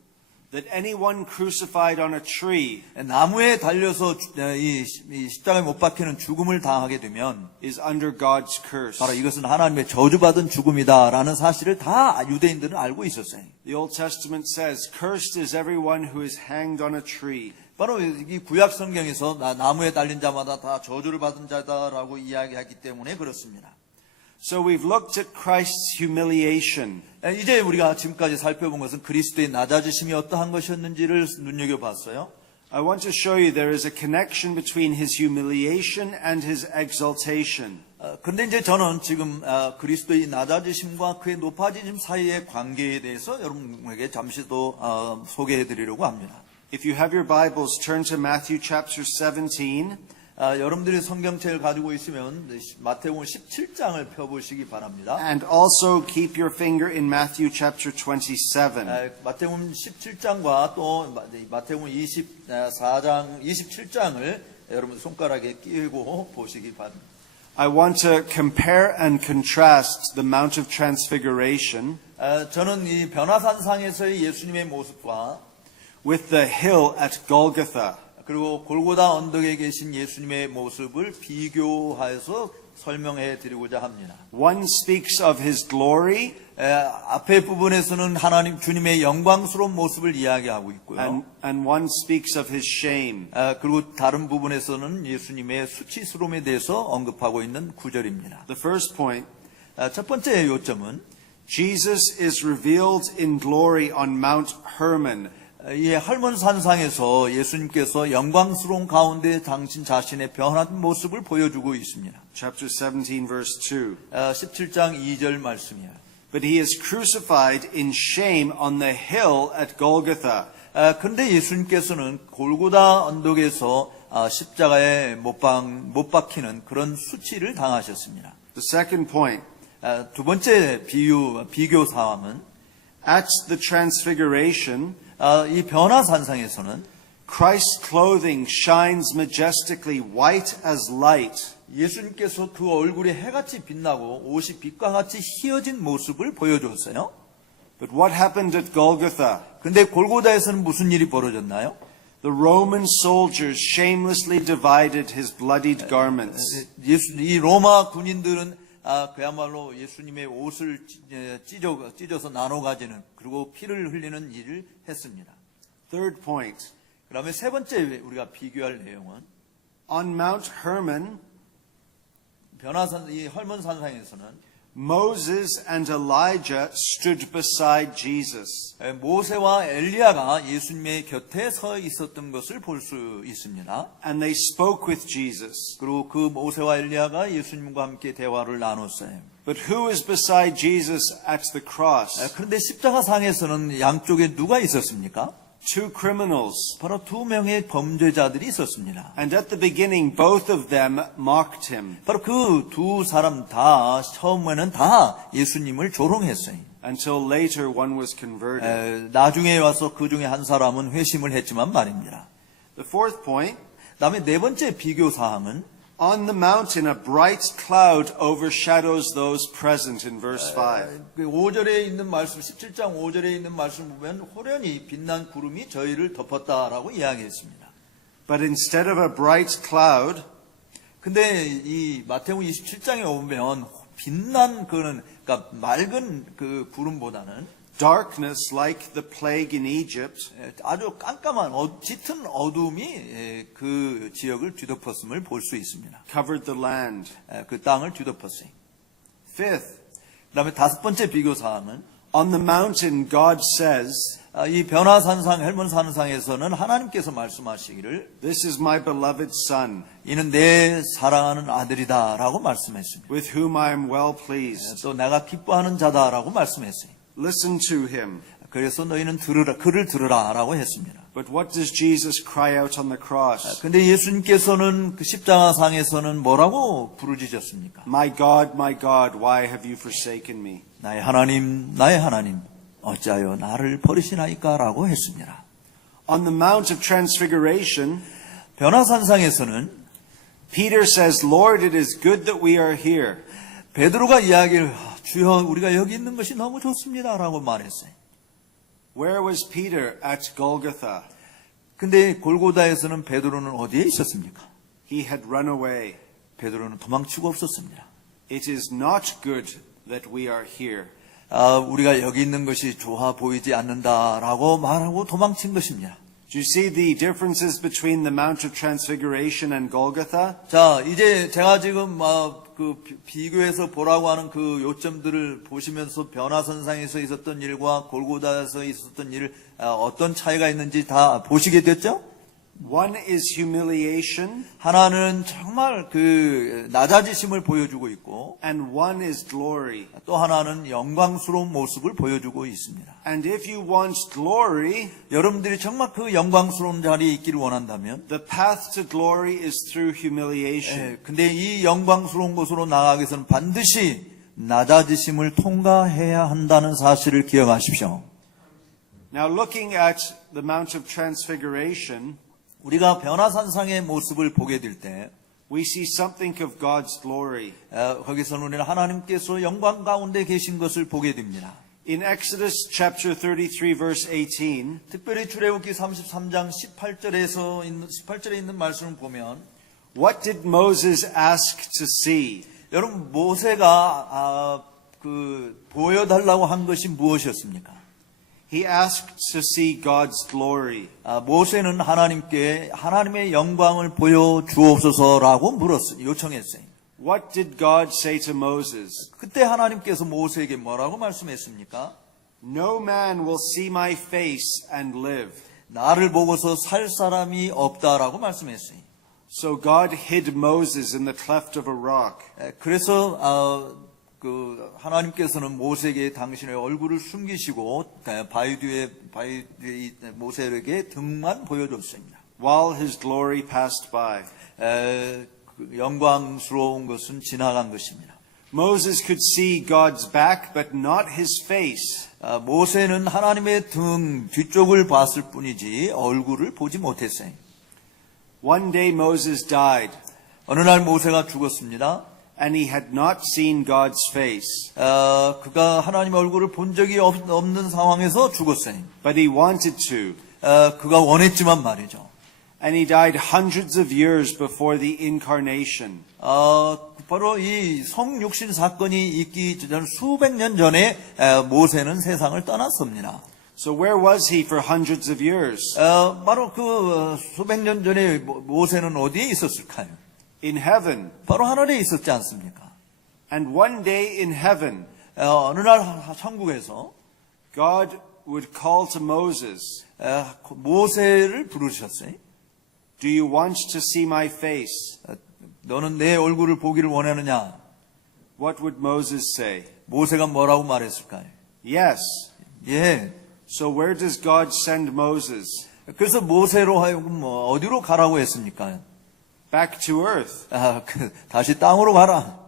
that anyone crucified on a tree 나무에 달려서 이 십자가에 못 박히는 죽음을 당하게 되면 is under God's curse. 바로 이것은 하나님의 저주받은 죽음이다라는 사실을 다 유대인들은 알고 있었어요. The Old Testament says, "Cursed is everyone who is hanged on a tree." 바로 이 구약 성경에서 나무에 달린 자마다 다 저주를 받은 자다라고 이야기하기 때문에 그렇습니다. So we've looked at Christ's humiliation. 이제 우리가 지금까지 살펴본 것은 그리스도의 낮아지심이 어떠한 것이었는지를 눈여겨봤어요. I want to show you there is a connection between his humiliation and his exaltation. 그런데 이제 저는 지금 그리스도의 낮아지심과 그의 높아지심 사이의 관계에 대해서 여러분에게 잠시 더 소개해드리려고 합니다. If you have your Bibles, turn to Matthew chapter 17. 여러분들이 성경책을 가지고 있으면 마태복음 17장을 펴보시기 바랍니다. And also keep your finger in Matthew chapter 27. 마태복음 17장과 또 마태복음 24장, 27장을 여러분 손가락에 끼고 보시기 바랍니다. I want to compare and contrast the Mount of Transfiguration 저는 이 변화산상에서의 예수님의 모습과 with the hill at Golgotha. 그리고 골고다 언덕에 계신 예수님의 모습을 비교해서 설명해 드리고자 합니다. One speaks of his glory, 앞에 부분에서는 하나님 주님의 영광스러운 모습을 이야기하고 있고요. and one speaks of his shame. 그리고 다른 부분에서는 예수님의 수치스러움에 대해서 언급하고 있는 구절입니다. The first point, 첫 번째 요점은 Jesus is revealed in glory on Mount Hermon. 이 할몬산상에서 예수님께서 영광스러운 가운데 당신 자신의 변한 모습을 보여주고 있습니다. Chapter 17 verse 2. 17장 2절 말씀이에요. But he is crucified in shame on the hill at Golgotha. 그런데 예수님께서는 골고다 언덕에서 십자가에 못 박히는 그런 수치를 당하셨습니다. The second point. 두 번째 비교 사항은 At the Transfiguration, 이 변화산상에서는 Christ's clothing shines majestically white as light. 예수님께서 그 얼굴이 해같이 빛나고 옷이 빛과 같이 희어진 모습을 보여줬어요. But what happened at Golgotha? 근데 골고다에서는 무슨 일이 벌어졌나요? The Roman soldiers shamelessly divided his bloodied garments. 이 로마 군인들은 그야말로 예수님의 옷을 찢어서 나눠 가지는 그리고 피를 흘리는 일을 했습니다. Third point. 그다음에 세 번째 우리가 비교할 내용은 On Mount Hermon, 이 헐몬산상에서는 Moses and Elijah stood beside Jesus. 모세와 엘리야가 예수님의 곁에 서 있었던 것을 볼 수 있습니다. And they spoke with Jesus. 그리고 그 모세와 엘리야가 예수님과 함께 대화를 나눴어요. But who is beside Jesus at the cross? 그런데 십자가상에서는 양쪽에 누가 있었습니까? Two criminals. 바로 두 명의 범죄자들이 있었습니다. And at the beginning, both of them mocked him. 바로 그 두 사람 다 처음에는 다 예수님을 조롱했어요. Until later, one was converted. 나중에 와서 그 중에 한 사람은 회심을 했지만 말입니다. The fourth point. 그다음에 네 번째 비교 사항은 On the mountain, a bright cloud overshadows those present in verse 5. 그 5절에 있는 말씀, 17장 5절에 있는 말씀 보면 호련히 빛난 구름이 저희를 덮었다라고 이야기했습니다. But instead of a bright cloud, 근데 이 마태복음 27장에 오면 빛난 그러니까 맑은 그 구름보다는 darkness like the plague in Egypt 아주 깜깜한 짙은 어둠이 그 지역을 뒤덮었음을 볼 수 있습니다. covered the land. 그 땅을 뒤덮었어요. Fifth, 그다음에 다섯 번째 비교 사항은 on the mountain God says, 이 변화산상 헬몬산상에서는 하나님께서 말씀하시기를 this is my beloved son, 이는 내 사랑하는 아들이다라고 말씀했습니다. with whom I am well pleased. 또 내가 기뻐하는 자다라고 말씀했어요. Listen to him. 그래서 너희는 들으라, 그를 들으라라고 했습니다. But what does Jesus cry out on the cross? 근데 예수님께서는 그 십자가상에서는 뭐라고 부르짖었습니까? My God, why have you forsaken me? 나의 하나님, 어찌하여 나를 버리시나이까라고 했습니다. On the Mount of Transfiguration, 변화산상에서는 Peter says, Lord, it is good that we are here. 베드로가 이야기를 주여 우리가 여기 있는 것이 너무 좋습니다라고 말했어요. Where was Peter at Golgotha? 근데 골고다에서는 베드로는 어디에 있었습니까? He had run away. 베드로는 도망치고 없었습니다. It is not good that we are here. 우리가 여기 있는 것이 좋아 보이지 않는다라고 말하고 도망친 것입니다. Do you see the differences between the Mount of Transfiguration and Golgotha? 자, 이제 제가 지금 그 비교해서 보라고 하는 그 요점들을 보시면서 변화선상에서 있었던 일과 골고다에서 있었던 일 어떤 차이가 있는지 다 보시게 됐죠? One is humiliation, 하나는 정말 그 낮아지심을 보여주고 있고 and one is glory. 또 하나는 영광스러운 모습을 보여주고 있습니다. And if you want glory, 여러분들이 정말 그 영광스러운 자리에 있기를 원한다면 the path to glory is through humiliation. 근데 이 영광스러운 곳으로 나아가기 위해서는 반드시 낮아지심을 통과해야 한다는 사실을 기억하십시오. Now looking at the Mount of Transfiguration, 우리가 변화산상의 모습을 보게 될 때 we see something of God's glory. 거기서는 우리는 하나님께서 영광 가운데 계신 것을 보게 됩니다. In Exodus chapter 33 verse 18, 특별히 출애굽기 33장 18절에 있는 말씀을 보면 what did Moses ask to see? 여러분 모세가 보여달라고 한 것이 무엇이었습니까? He asked to see God's glory. 모세는 하나님께 하나님의 영광을 보여 주옵소서라고 요청했어요. What did God say to Moses? 그때 하나님께서 모세에게 뭐라고 말씀했습니까? No man will see my face and live. 나를 보고서 살 사람이 없다라고 말씀했어요. So God hid Moses in the cleft of a rock. 그래서 하나님께서는 모세에게 당신의 얼굴을 숨기시고 바위 뒤에 모세에게 등만 보여줬습니다. While his glory passed by. 영광스러운 것은 지나간 것입니다. Moses could see God's back but not his face. 모세는 하나님의 등 뒤쪽을 봤을 뿐이지 얼굴을 보지 못했어요. One day Moses died. 어느 날 모세가 죽었습니다. And he had not seen God's face. 그가 하나님의 얼굴을 본 적이 없는 상황에서 죽었어요. But he wanted to. 그가 원했지만 말이죠. And he died hundreds of years before the incarnation. 바로 이 성육신 사건이 있기 전 수백 년 전에 모세는 세상을 떠났습니다. So where was he for hundreds of years? 바로 그 수백 년 전에 모세는 어디에 있었을까요? In heaven. 바로 하늘에 있었지 않습니까? And one day in heaven, 어느 날 천국에서 God would call to Moses, 모세를 부르셨어요. Do you want to see my face? 너는 내 얼굴을 보기를 원하느냐? What would Moses say? 모세가 뭐라고 말했을까요? Yes. 예. So where does God send Moses? 그래서 모세로 하여금 어디로 가라고 했습니까? Back to earth. 다시 땅으로 가라.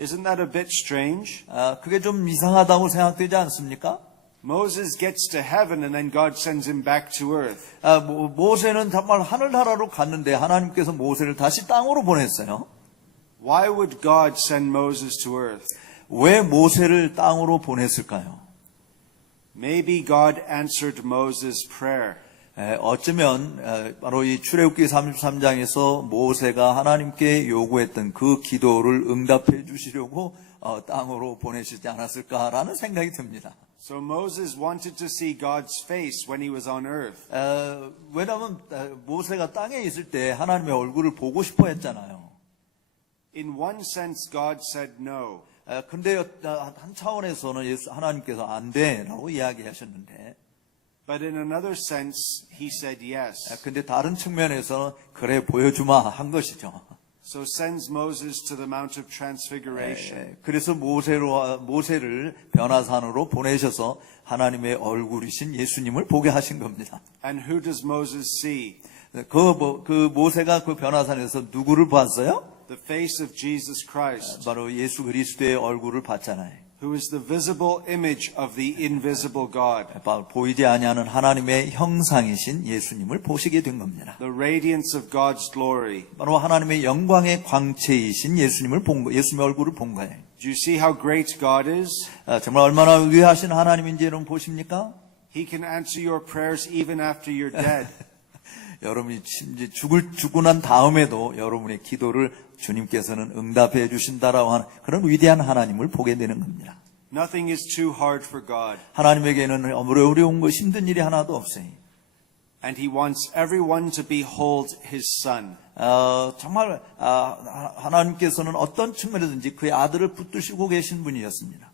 Isn't that a bit strange? 그게 좀 이상하다고 생각되지 않습니까? Moses gets to heaven and then God sends him back to earth. 모세는 정말 하늘나라로 갔는데 하나님께서 모세를 다시 땅으로 보냈어요. Why would God send Moses to earth? 왜 모세를 땅으로 보냈을까요? Maybe God answered Moses' prayer. 어쩌면 바로 이 출애굽기 33장에서 모세가 하나님께 요구했던 그 기도를 응답해 주시려고 땅으로 보내시지 않았을까라는 생각이 듭니다. So Moses wanted to see God's face when he was on earth. 왜냐하면 모세가 땅에 있을 때 하나님의 얼굴을 보고 싶어 했잖아요. In one sense, God said no. 근데 한 차원에서는 하나님께서 안 돼라고 이야기하셨는데, But in another sense, he said yes. 근데 다른 측면에서는 그래 보여주마 한 것이죠. So sends Moses to the Mount of Transfiguration. 그래서 모세를 변화산으로 보내셔서 하나님의 얼굴이신 예수님을 보게 하신 겁니다. And who does Moses see? 그 모세가 그 변화산에서 누구를 봤어요? The face of Jesus Christ, 바로 예수 그리스도의 얼굴을 봤잖아요. who is the visible image of the invisible God. 보이지 아니하는 하나님의 형상이신 예수님을 보시게 된 겁니다. The radiance of God's glory. 바로 하나님의 영광의 광채이신 예수님의 얼굴을 본 거예요. Do you see how great God is? 정말 얼마나 위하신 하나님인지 여러분 보십니까? He can answer your prayers even after you're dead. 여러분이 죽고 난 다음에도 여러분의 기도를 주님께서는 응답해 주신다라고 하는 그런 위대한 하나님을 보게 되는 겁니다. Nothing is too hard for God. 하나님에게는 어려운 거 힘든 일이 하나도 없어요. And He wants everyone to behold His Son. 정말 하나님께서는 어떤 측면에든지 그의 아들을 붙드시고 계신 분이었습니다.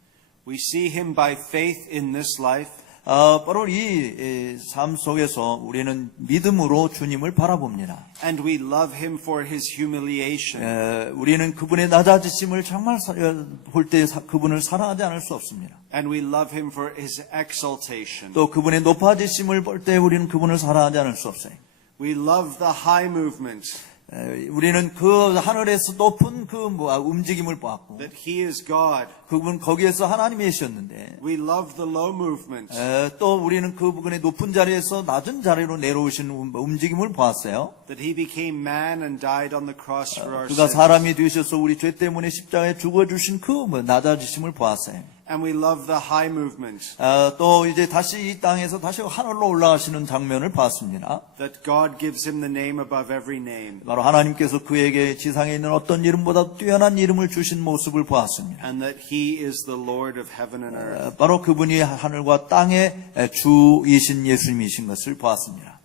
We see Him by faith in this life. 바로 이 삶 속에서 우리는 믿음으로 주님을 바라봅니다. And we love Him for His humiliation. 우리는 그분의 낮아지심을 정말 볼 때 그분을 사랑하지 않을 수 없습니다. And we love Him for His exaltation. 또 그분의 높아지심을 볼 때 우리는 그분을 사랑하지 않을 수 없어요. We love the high movement. 우리는 그 하늘에서 높은 그 움직임을 보았고, That He is God. 그분 거기에서 하나님이셨는데, We love the low movement. 또 우리는 그분의 높은 자리에서 낮은 자리로 내려오신 움직임을 보았어요. That He became man and died on the cross for our 그가 sins. 사람이 되셔서 우리 죄 때문에 십자가에 죽어주신 그 낮아지심을 보았어요. And we love the high movement. 또 이제 다시 이 땅에서 다시 하늘로 올라가시는 장면을 봤습니다. That God gives Him the name above every name. 바로 하나님께서 그에게 지상에 있는 어떤 이름보다 뛰어난 이름을 주신 모습을 보았습니다. And that He is the Lord of heaven and earth. 바로 그분이 하늘과 땅의 주이신 예수님이신 것을 보았습니다.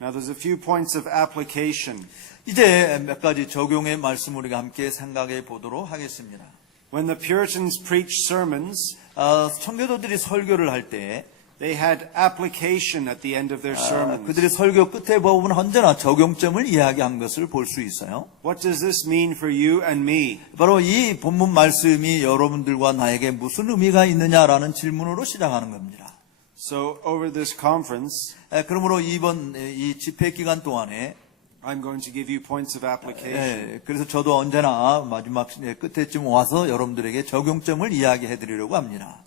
Now there's a few points of application. 이제 몇 가지 적용의 말씀을 우리가 함께 생각해 보도록 하겠습니다. When the Puritans preached sermons, 청교도들이 설교를 할 때 they had application at the end of their sermons. 그들의 설교 끝에 보면 언제나 적용점을 이야기한 것을 볼 수 있어요. What does this mean for you and me? 바로 이 본문 말씀이 여러분들과 나에게 무슨 의미가 있느냐라는 질문으로 시작하는 겁니다. So over this conference, 그러므로 이번 이 집회 기간 동안에 I'm going to give you points of application. 그래서 저도 언제나 마지막 끝에쯤 와서 여러분들에게 적용점을 이야기해 드리려고 합니다.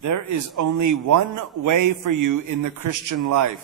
There is only one way for you in the Christian life.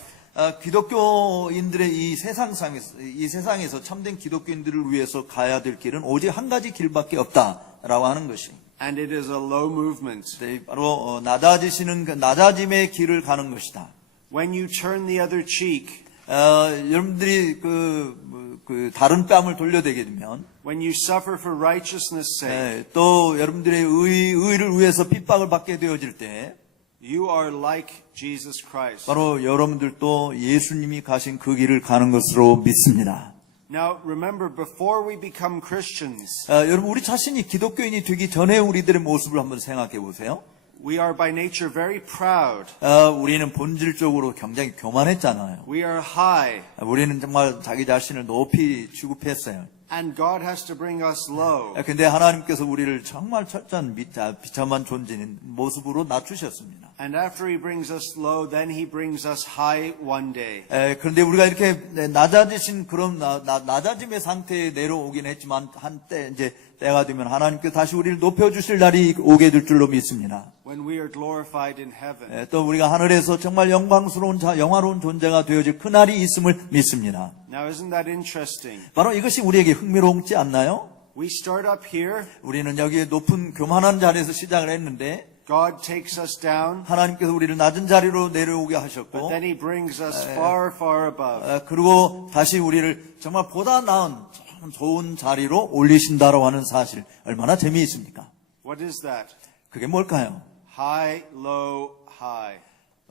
기독교인들의 이 세상에서 참된 기독교인들을 위해서 가야 될 길은 오직 한 가지 길밖에 없다라고 하는 것이. And it is a low movement. 바로 낮아지시는 그 낮아짐의 길을 가는 것이다. When you turn the other cheek, 여러분들이 그 다른 뺨을 돌려대게 되면, when you suffer for righteousness' sake, 또 여러분들의 의를 위해서 핍박을 받게 되어질 때, you are like Jesus Christ. 바로 여러분들도 예수님이 가신 그 길을 가는 것으로 믿습니다. Now remember, before we become Christians, 여러분 우리 자신이 기독교인이 되기 전에 우리들의 모습을 한번 생각해 보세요. we are by nature very proud. 우리는 본질적으로 굉장히 교만했잖아요. We are high. 우리는 정말 자기 자신을 높이 취급했어요. And God has to bring us low. 근데 하나님께서 우리를 정말 철저한 비참한 존재인 모습으로 낮추셨습니다. And after He brings us low, then He brings us high one day. 그런데 우리가 이렇게 낮아지신 그런 낮아짐의 상태에 내려오긴 했지만 한때 이제 때가 되면 하나님께서 다시 우리를 높여주실 날이 오게 될 줄로 믿습니다. When we are glorified in heaven. 또 우리가 하늘에서 정말 영광스러운 영화로운 존재가 되어질 그 날이 있음을 믿습니다. Now isn't that interesting? 바로 이것이 우리에게 흥미롭지 않나요? We start up here. 우리는 여기에 높은 교만한 자리에서 시작을 했는데 God takes us down. 하나님께서 우리를 낮은 자리로 내려오게 But 하셨고 then He brings us far, far above. 그리고 다시 우리를 정말 보다 나은 참 좋은 자리로 올리신다라고 하는 사실 얼마나 재미있습니까? What is that? 그게 뭘까요? High, low, high.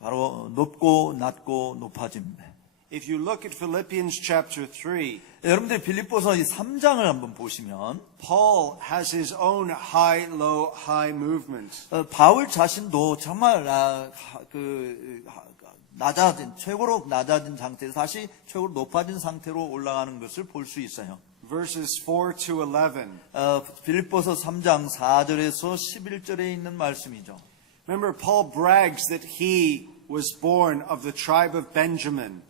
바로 높고 낮고 높아짐. If you look at Philippians chapter 3, 여러분들이 빌립보서 이 3장을 한번 보시면 Paul has his own high, low, high movement. 바울 자신도 정말 낮아진 최고로 낮아진 상태에서 다시 최고로 높아진 상태로 올라가는 것을 볼 수 있어요. Verses 4 to 11. 빌립보서 3장 4절에서 11절에 있는 말씀이죠. Remember, Paul brags that he was born of the tribe of Benjamin.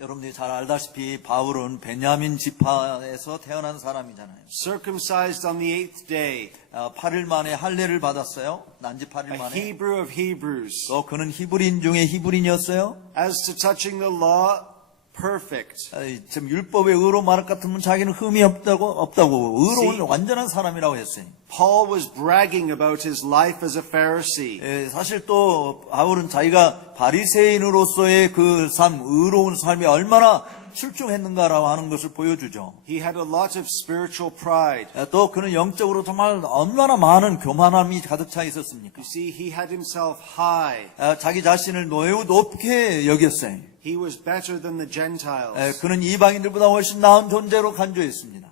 여러분들이 잘 알다시피 바울은 베냐민 지파에서 태어난 사람이잖아요. Circumcised on the 8th day. 8일 만에 할례를 받았어요. 난지 8일 A 만에. Hebrew of Hebrews. 또 그는 히브리인 중에 히브리인이었어요. As to touching the law, perfect. 지금 율법의 의로 말할 것 같으면 자기는 흠이 없다고 의로운 완전한 사람이라고 했어요. Paul was bragging about his life as a Pharisee. 사실 또 바울은 자기가 바리새인으로서의 그 삶, 의로운 삶이 얼마나 출중했는가라고 하는 것을 보여주죠. He had a lot of spiritual pride. 또 그는 영적으로 정말 얼마나 많은 교만함이 가득 차 있었습니까? You see, he had himself high. 자기 자신을 매우 높게 여겼어요. He was better than the Gentiles. 그는 이방인들보다 훨씬 나은 존재로 간주했습니다.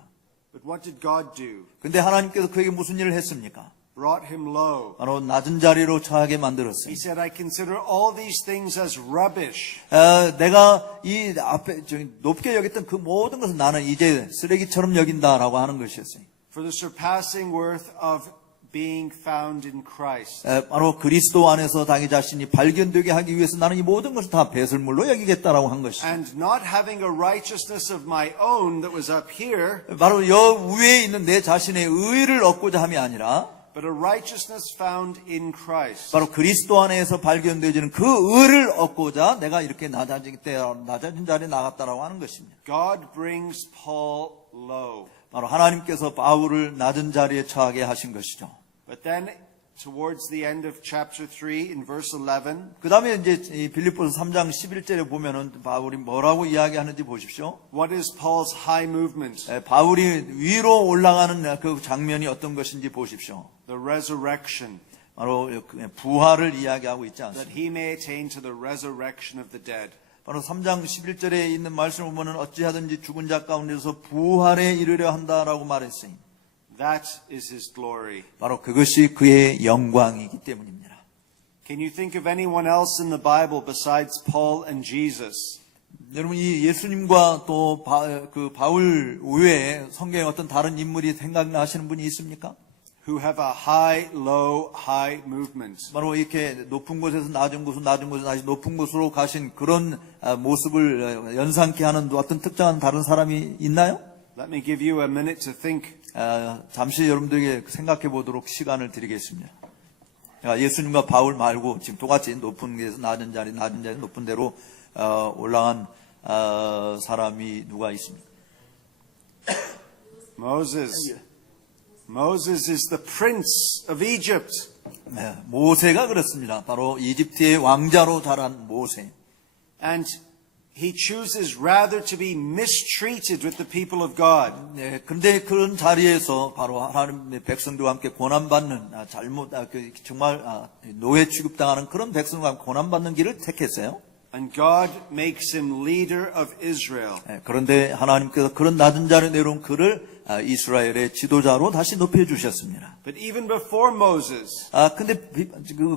But what did God do? 근데 하나님께서 그에게 무슨 일을 했습니까? Brought him low. 바로 낮은 자리로 처하게 만들었어요. He said, I consider all these things as rubbish. 내가 이 앞에 높게 여겼던 그 모든 것을 나는 이제 쓰레기처럼 여긴다라고 하는 것이었어요. For the surpassing worth of being found in Christ. 바로 그리스도 안에서 자기 자신이 발견되게 하기 위해서 나는 이 모든 것을 다 배설물로 여기겠다라고 한 것이죠. And not having a righteousness of my own that was up here, 바로 여 위에 있는 내 자신의 의를 얻고자 함이 아니라 but a righteousness found in Christ. 바로 그리스도 안에서 발견되어지는 그 의를 얻고자 내가 이렇게 낮아진 자리에 나갔다라고 하는 것입니다. God brings Paul low. 바로 하나님께서 바울을 낮은 자리에 처하게 하신 것이죠. But then, towards the end of chapter 3, in verse 11, 그 다음에 이제 빌립보서 3장 11절에 보면은 바울이 뭐라고 이야기하는지 보십시오. what is Paul's high movement? 바울이 위로 올라가는 그 장면이 어떤 것인지 보십시오. The resurrection, 바로 부활을 이야기하고 있지 that 않습니까? he may attain to the resurrection of the dead. 바로 3장 11절에 있는 말씀을 보면 어찌하든지 죽은 자 가운데서 부활에 이르려 한다라고 말했으니 That is his glory. 바로 그것이 그의 영광이기 때문입니다. Can you think of anyone else in the Bible besides Paul and Jesus? 여러분 이 예수님과 또 그 바울 외에 성경에 어떤 다른 인물이 생각나시는 분이 있습니까? Who have a high, low, high movement. 바로 이렇게 높은 곳에서 낮은 곳으로 낮은 곳에서 다시 높은 곳으로 가신 그런 모습을 연상케 하는 어떤 특정한 다른 사람이 있나요? Let me give you a minute to think. 잠시 여러분들에게 생각해 보도록 시간을 드리겠습니다. 예수님과 바울 말고 지금 똑같이 높은 데서 낮은 자리, 높은 데로 올라간 사람이 누가 있습니까? Moses. Moses is the prince of Egypt. 모세가 그렇습니다. 바로 이집트의 왕자로 자란 모세. And he chooses rather to be mistreated with the people of God. 그런데 그런 자리에서 바로 하나님의 백성들과 함께 고난받는 정말 노예 취급당하는 그런 백성과 함께 고난받는 길을 택했어요. And God makes him leader of Israel. 그런데 하나님께서 그런 낮은 자리에 내려온 그를 이스라엘의 지도자로 다시 높여주셨습니다. But even before Moses, 근데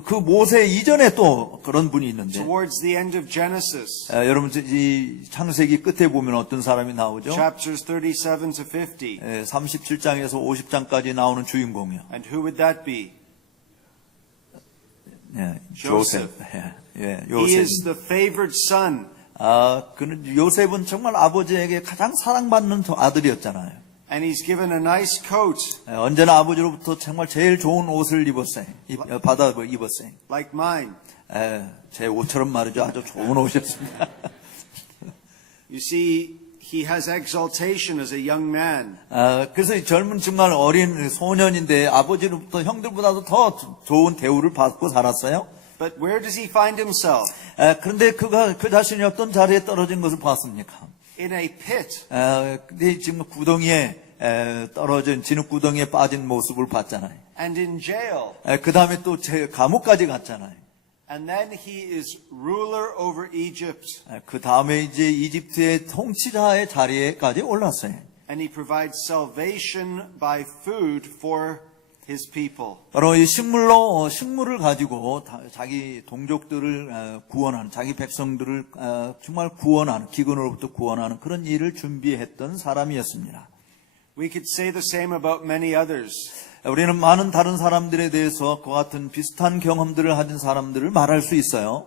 그 모세 이전에 또 그런 분이 있는데, towards the end of Genesis, 여러분 이 창세기 끝에 보면 어떤 사람이 나오죠? chapters 37 to 50. 37장에서 50장까지 나오는 주인공이요. And who would that be? 요셉. He 요셉. is the favored son. 그는 요셉은 정말 아버지에게 가장 사랑받는 아들이었잖아요. And he's given a nice coat. 언제나 아버지로부터 정말 제일 좋은 옷을 입었어요. 받아 입었어요. Like mine. 제 옷처럼 말이죠. 아주 좋은 옷이었습니다. You see, he has exaltation as a young man. 그래서 이 젊은 정말 어린 소년인데 아버지로부터 형들보다도 더 좋은 대우를 받고 살았어요. But where does he find himself? 그런데 그가 그 자신이 어떤 자리에 떨어진 것을 봤습니까? In a pit. 근데 지금 구덩이에 떨어진 진흙 구덩이에 빠진 모습을 봤잖아요. And in jail. 그 다음에 또 감옥까지 갔잖아요. And then he is ruler over Egypt. 그 다음에 이제 이집트의 통치자의 자리에까지 올랐어요. And he provides salvation by food for his people. 바로 이 식물을 가지고 자기 동족들을 구원하는, 자기 백성들을 정말 구원하는, 기근으로부터 구원하는 그런 일을 준비했던 사람이었습니다. We could say the same about many others. 우리는 많은 다른 사람들에 대해서 그와 같은 비슷한 경험들을 가진 사람들을 말할 수 있어요.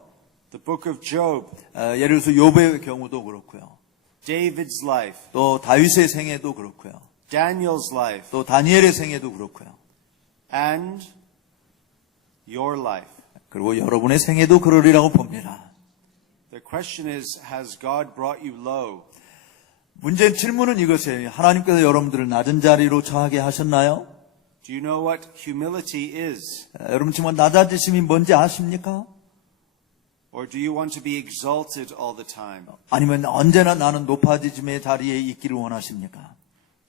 The book of Job. 예를 들어서 욥의 경우도 그렇고요. David's life. 또 다윗의 생애도 그렇고요. Daniel's life. 또 다니엘의 생애도 그렇고요. And your life. 그리고 여러분의 생애도 그러리라고 봅니다. The question is, has God brought you low? 질문은 이것이에요. 하나님께서 여러분들을 낮은 자리로 처하게 하셨나요? Do you know what humility is? 여러분 정말 낮아지심이 뭔지 아십니까? Or do you want to be exalted all the time? 아니면 언제나 나는 높아지심의 자리에 있기를 원하십니까?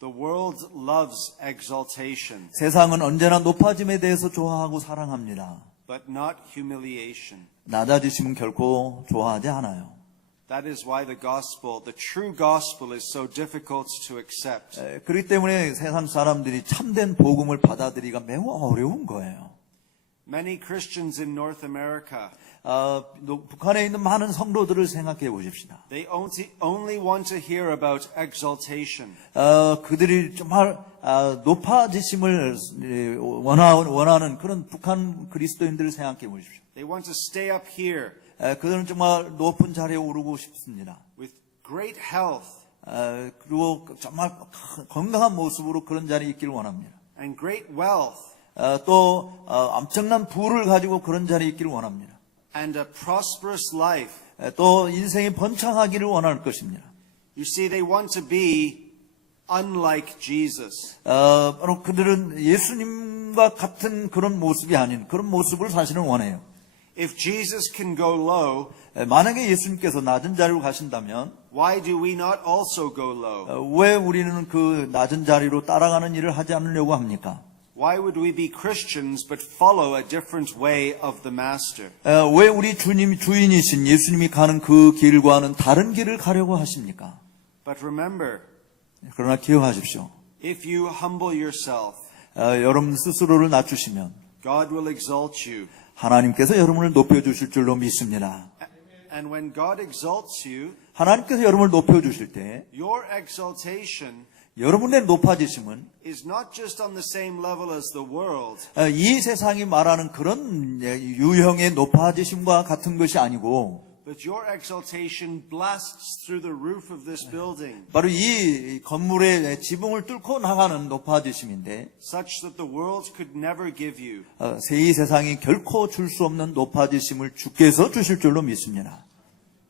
The world loves exaltation, 세상은 언제나 높아짐에 대해서 좋아하고 사랑합니다. but not humiliation. 낮아지심은 결코 좋아하지 않아요. That is why the gospel, the true gospel, is so difficult to accept. 그렇기 때문에 세상 사람들이 참된 복음을 받아들이기가 매우 어려운 거예요. Many Christians in North America, 북한에 있는 많은 성도들을 생각해 보십시다. they only want to hear about exaltation. 그들이 정말 높아지심을 원하는 그런 북한 그리스도인들을 생각해 보십시오. They want to stay up here 그들은 정말 높은 자리에 오르고 싶습니다. with great health 그리고 정말 건강한 모습으로 그런 자리에 있기를 원합니다. and great wealth 또 엄청난 부를 가지고 그런 자리에 있기를 원합니다. and a prosperous life. 또 인생이 번창하기를 원할 것입니다. You see, they want to be unlike Jesus. 바로 그들은 예수님과 같은 그런 모습이 아닌 그런 모습을 사실은 원해요. If Jesus can go low, 만약에 예수님께서 낮은 자리로 가신다면 why do we not also go low? 왜 우리는 그 낮은 자리로 따라가는 일을 하지 않으려고 합니까? Why would we be Christians but follow a different way of the Master? 왜 우리 주인이신 예수님이 가는 그 길과는 다른 길을 가려고 하십니까? But remember, 그러나 기억하십시오. if you humble yourself, 여러분 스스로를 낮추시면 God will exalt you. 하나님께서 여러분을 높여주실 줄로 믿습니다. And when God exalts you, 하나님께서 여러분을 높여주실 때 your exaltation 여러분의 높아지심은 is not just on the same level as the world, 이 세상이 말하는 그런 유형의 높아지심과 같은 것이 아니고 but your exaltation blasts through the roof of this building, 바로 이 건물의 지붕을 뚫고 나가는 높아지심인데 such that the world could never give you. 이 세상이 결코 줄 수 없는 높아지심을 주께서 주실 줄로 믿습니다.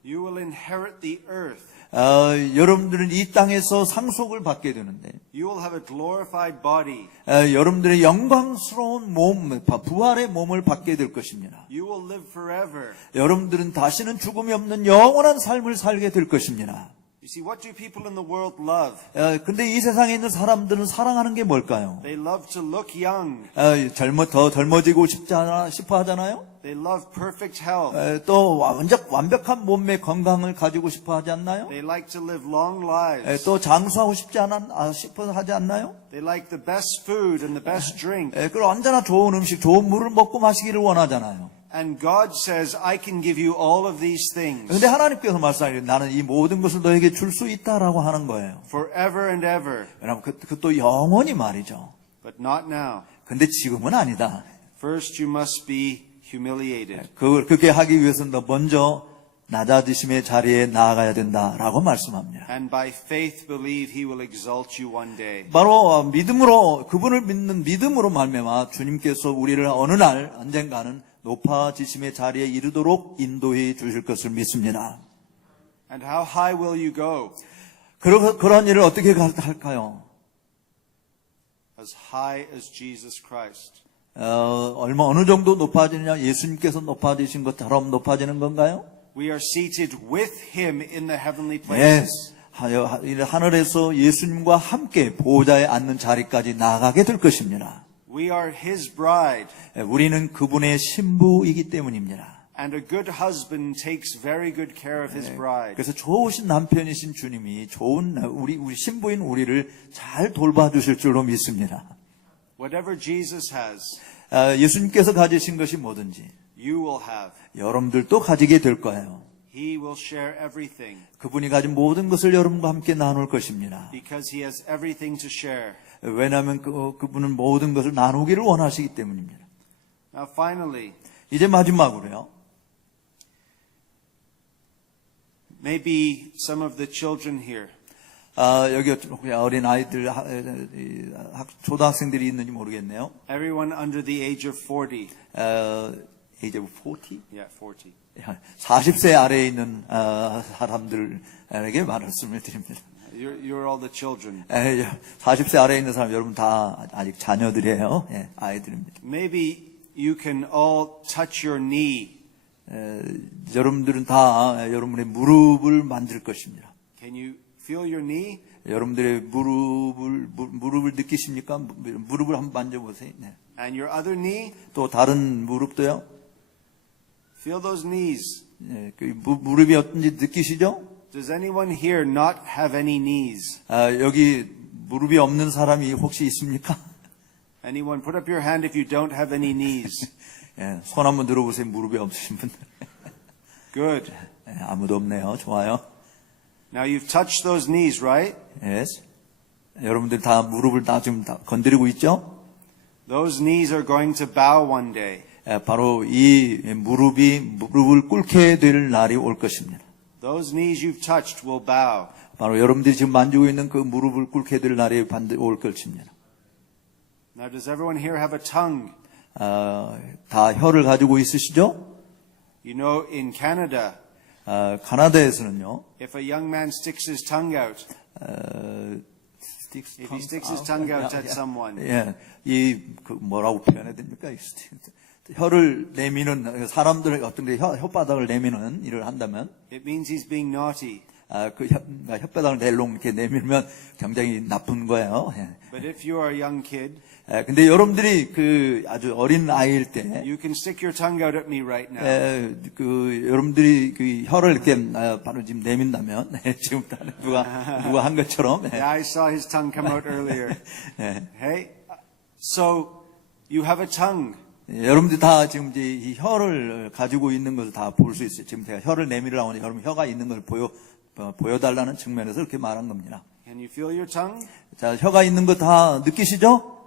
You will inherit the earth. 여러분들은 이 땅에서 상속을 받게 되는데 You will have a glorified body. 여러분들의 영광스러운 몸, 부활의 몸을 받게 될 것입니다. You will live forever. 여러분들은 다시는 죽음이 없는 영원한 삶을 살게 될 것입니다. You see, what do people in the world love? 근데 이 세상에 있는 사람들은 사랑하는 게 뭘까요? They love to look young. 더 젊어지고 싶어 하잖아요? They love perfect health. 또 완벽한 몸의 건강을 가지고 싶어 하지 않나요? They like to live long lives. 또 장수하고 싶어 하지 않나요? They like the best food and the best drink. 그리고 언제나 좋은 음식, 좋은 물을 먹고 마시기를 원하잖아요. And God says, I can give you all of these things. 근데 하나님께서 말씀하시는 나는 이 모든 것을 너에게 줄 수 있다라고 하는 거예요. Forever and ever. 여러분, 그것도 영원히 말이죠. But not now. 근데 지금은 아니다. First you must be humiliated. 그렇게 하기 위해서는 너 먼저 낮아지심의 자리에 나아가야 된다라고 말씀합니다. And by faith believe he will exalt you one day. 바로 믿음으로 그분을 믿는 믿음으로 말미암아 주님께서 우리를 어느 날 언젠가는 높아지심의 자리에 이르도록 인도해 주실 것을 믿습니다. And how high will you go? 그러한 일을 어떻게 할까요? As high as Jesus Christ. 어느 정도 높아지느냐? 예수님께서 높아지신 것처럼 높아지는 건가요? We are seated with him in the heavenly places. 하늘에서 예수님과 함께 보호자에 앉는 자리까지 나아가게 될 것입니다. We are his bride. 우리는 그분의 신부이기 때문입니다. And a good husband takes very good care of his bride. 그래서 좋으신 남편이신 주님이 좋은 우리 신부인 우리를 잘 돌봐주실 줄로 믿습니다. Whatever Jesus has, 예수님께서 가지신 것이 뭐든지 you will have. 여러분들도 가지게 될 거예요. He will share everything. 그분이 가진 모든 것을 여러분과 함께 나눌 것입니다. Because he has everything to share. 왜냐하면 그분은 모든 것을 나누기를 원하시기 때문입니다. Now finally, 이제 마지막으로요. maybe some of the children here. 여기 어린 아이들, 초등학생들이 있는지 모르겠네요. Everyone under the age of 40. age of 40? Yeah, 40. 40세 아래에 있는 사람들에게 말씀을 드립니다. You're all the children. 40세 아래에 있는 사람 여러분 다 아직 자녀들이에요. 아이들입니다. Maybe you can all touch your knee. 여러분들은 다 여러분의 무릎을 만질 것입니다. Can you feel your knee? 여러분들의 무릎을 느끼십니까? 무릎을 한번 만져보세요. 네. And your other knee? 또 다른 무릎도요? Feel those knees. 네, 그 무릎이 어떤지 느끼시죠? Does anyone here not have any knees? 여기 무릎이 없는 사람이 혹시 있습니까? Anyone put up your hand if you don't have any knees. 예, 손 한번 들어보세요. 무릎이 없으신 분들. Good. 아무도 없네요. 좋아요. Now you've touched those knees, right? Yes. 여러분들 다 무릎을 다 지금 다 건드리고 있죠? Those knees are going to bow one day. 바로 이 무릎을 꿇게 될 날이 올 것입니다. Those knees you've touched will bow. 바로 여러분들이 지금 만지고 있는 그 무릎을 꿇게 될 날이 올 것입니다. Now does everyone here have a tongue? 다 혀를 가지고 있으시죠? You know, in Canada, 카나다에서는요. if a young man sticks his tongue out, if he sticks his tongue out at someone, 뭐라고 표현해야 됩니까? 혀를 내미는 사람들 어떤 게 혓바닥을 내미는 일을 한다면, it means he's being naughty. 그 혓바닥을 낼롱 이렇게 내밀면 굉장히 나쁜 거예요. But if you are a young kid, 근데 여러분들이 그 아주 어린 아이일 때, you can stick your tongue out at me right now. 여러분들이 그 혀를 이렇게 바로 지금 내민다면, 지금 누가 한 것처럼. Yeah, I saw his tongue come out earlier. Hey, so you have a tongue. 여러분들 다 지금 이제 이 혀를 가지고 있는 것을 다 볼 수 있어요. 지금 제가 혀를 내밀으라고 하니 여러분 혀가 있는 걸 보여달라는 측면에서 이렇게 말한 겁니다. Can you feel your tongue? 자, 혀가 있는 거 다 느끼시죠?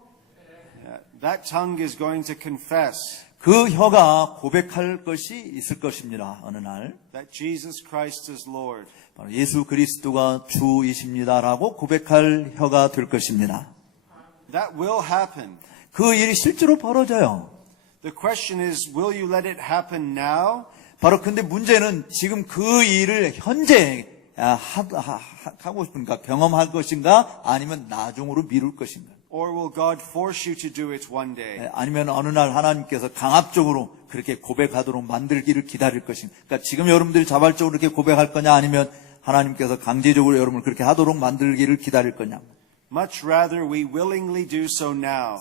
That tongue is going to confess 그 혀가 고백할 것이 있을 것입니다. 어느 날. that Jesus Christ is Lord. 바로 예수 그리스도가 주이십니다라고 고백할 혀가 될 것입니다. That will happen. 그 일이 실제로 벌어져요. The question is, will you let it happen now? 바로 근데 문제는 지금 그 일을 현재 하고 싶은가, 경험할 것인가, 아니면 나중으로 미룰 것인가. Or will God force you to do it one day? 아니면 어느 날 하나님께서 강압적으로 그렇게 고백하도록 만들기를 기다릴 것인가. 그러니까 지금 여러분들이 자발적으로 이렇게 고백할 거냐, 아니면 하나님께서 강제적으로 여러분을 그렇게 하도록 만들기를 기다릴 거냐. Much rather we willingly do so now.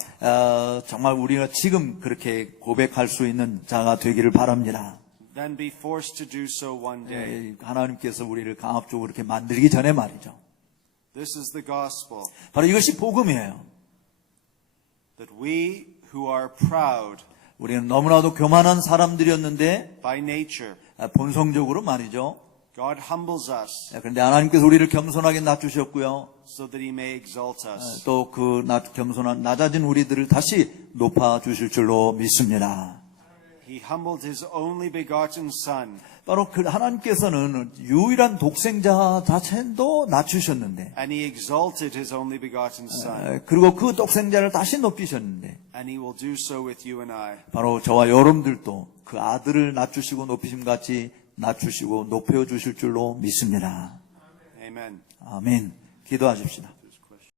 정말 우리가 지금 그렇게 고백할 수 있는 자가 되기를 바랍니다. Than be forced to do so one day. 하나님께서 우리를 강압적으로 이렇게 만들기 전에 말이죠. This is the gospel. 바로 이것이 복음이에요. That we who are proud 우리는 너무나도 교만한 사람들이었는데 by nature, 본성적으로 말이죠. God humbles us 그런데 하나님께서 우리를 겸손하게 낮추셨고요. so that He may exalt us. 또 그 겸손한 낮아진 우리들을 다시 높아 주실 줄로 믿습니다. He humbled His only begotten Son. 바로 그 하나님께서는 유일한 독생자 자체도 낮추셨는데, And He exalted His only begotten Son. 그리고 그 독생자를 다시 높이셨는데, And He will do so with you and I. 바로 저와 여러분들도 그 아들을 낮추시고 높이심 같이 낮추시고 높여 주실 줄로 믿습니다. Amen. Amen. 아멘. 기도하십시다.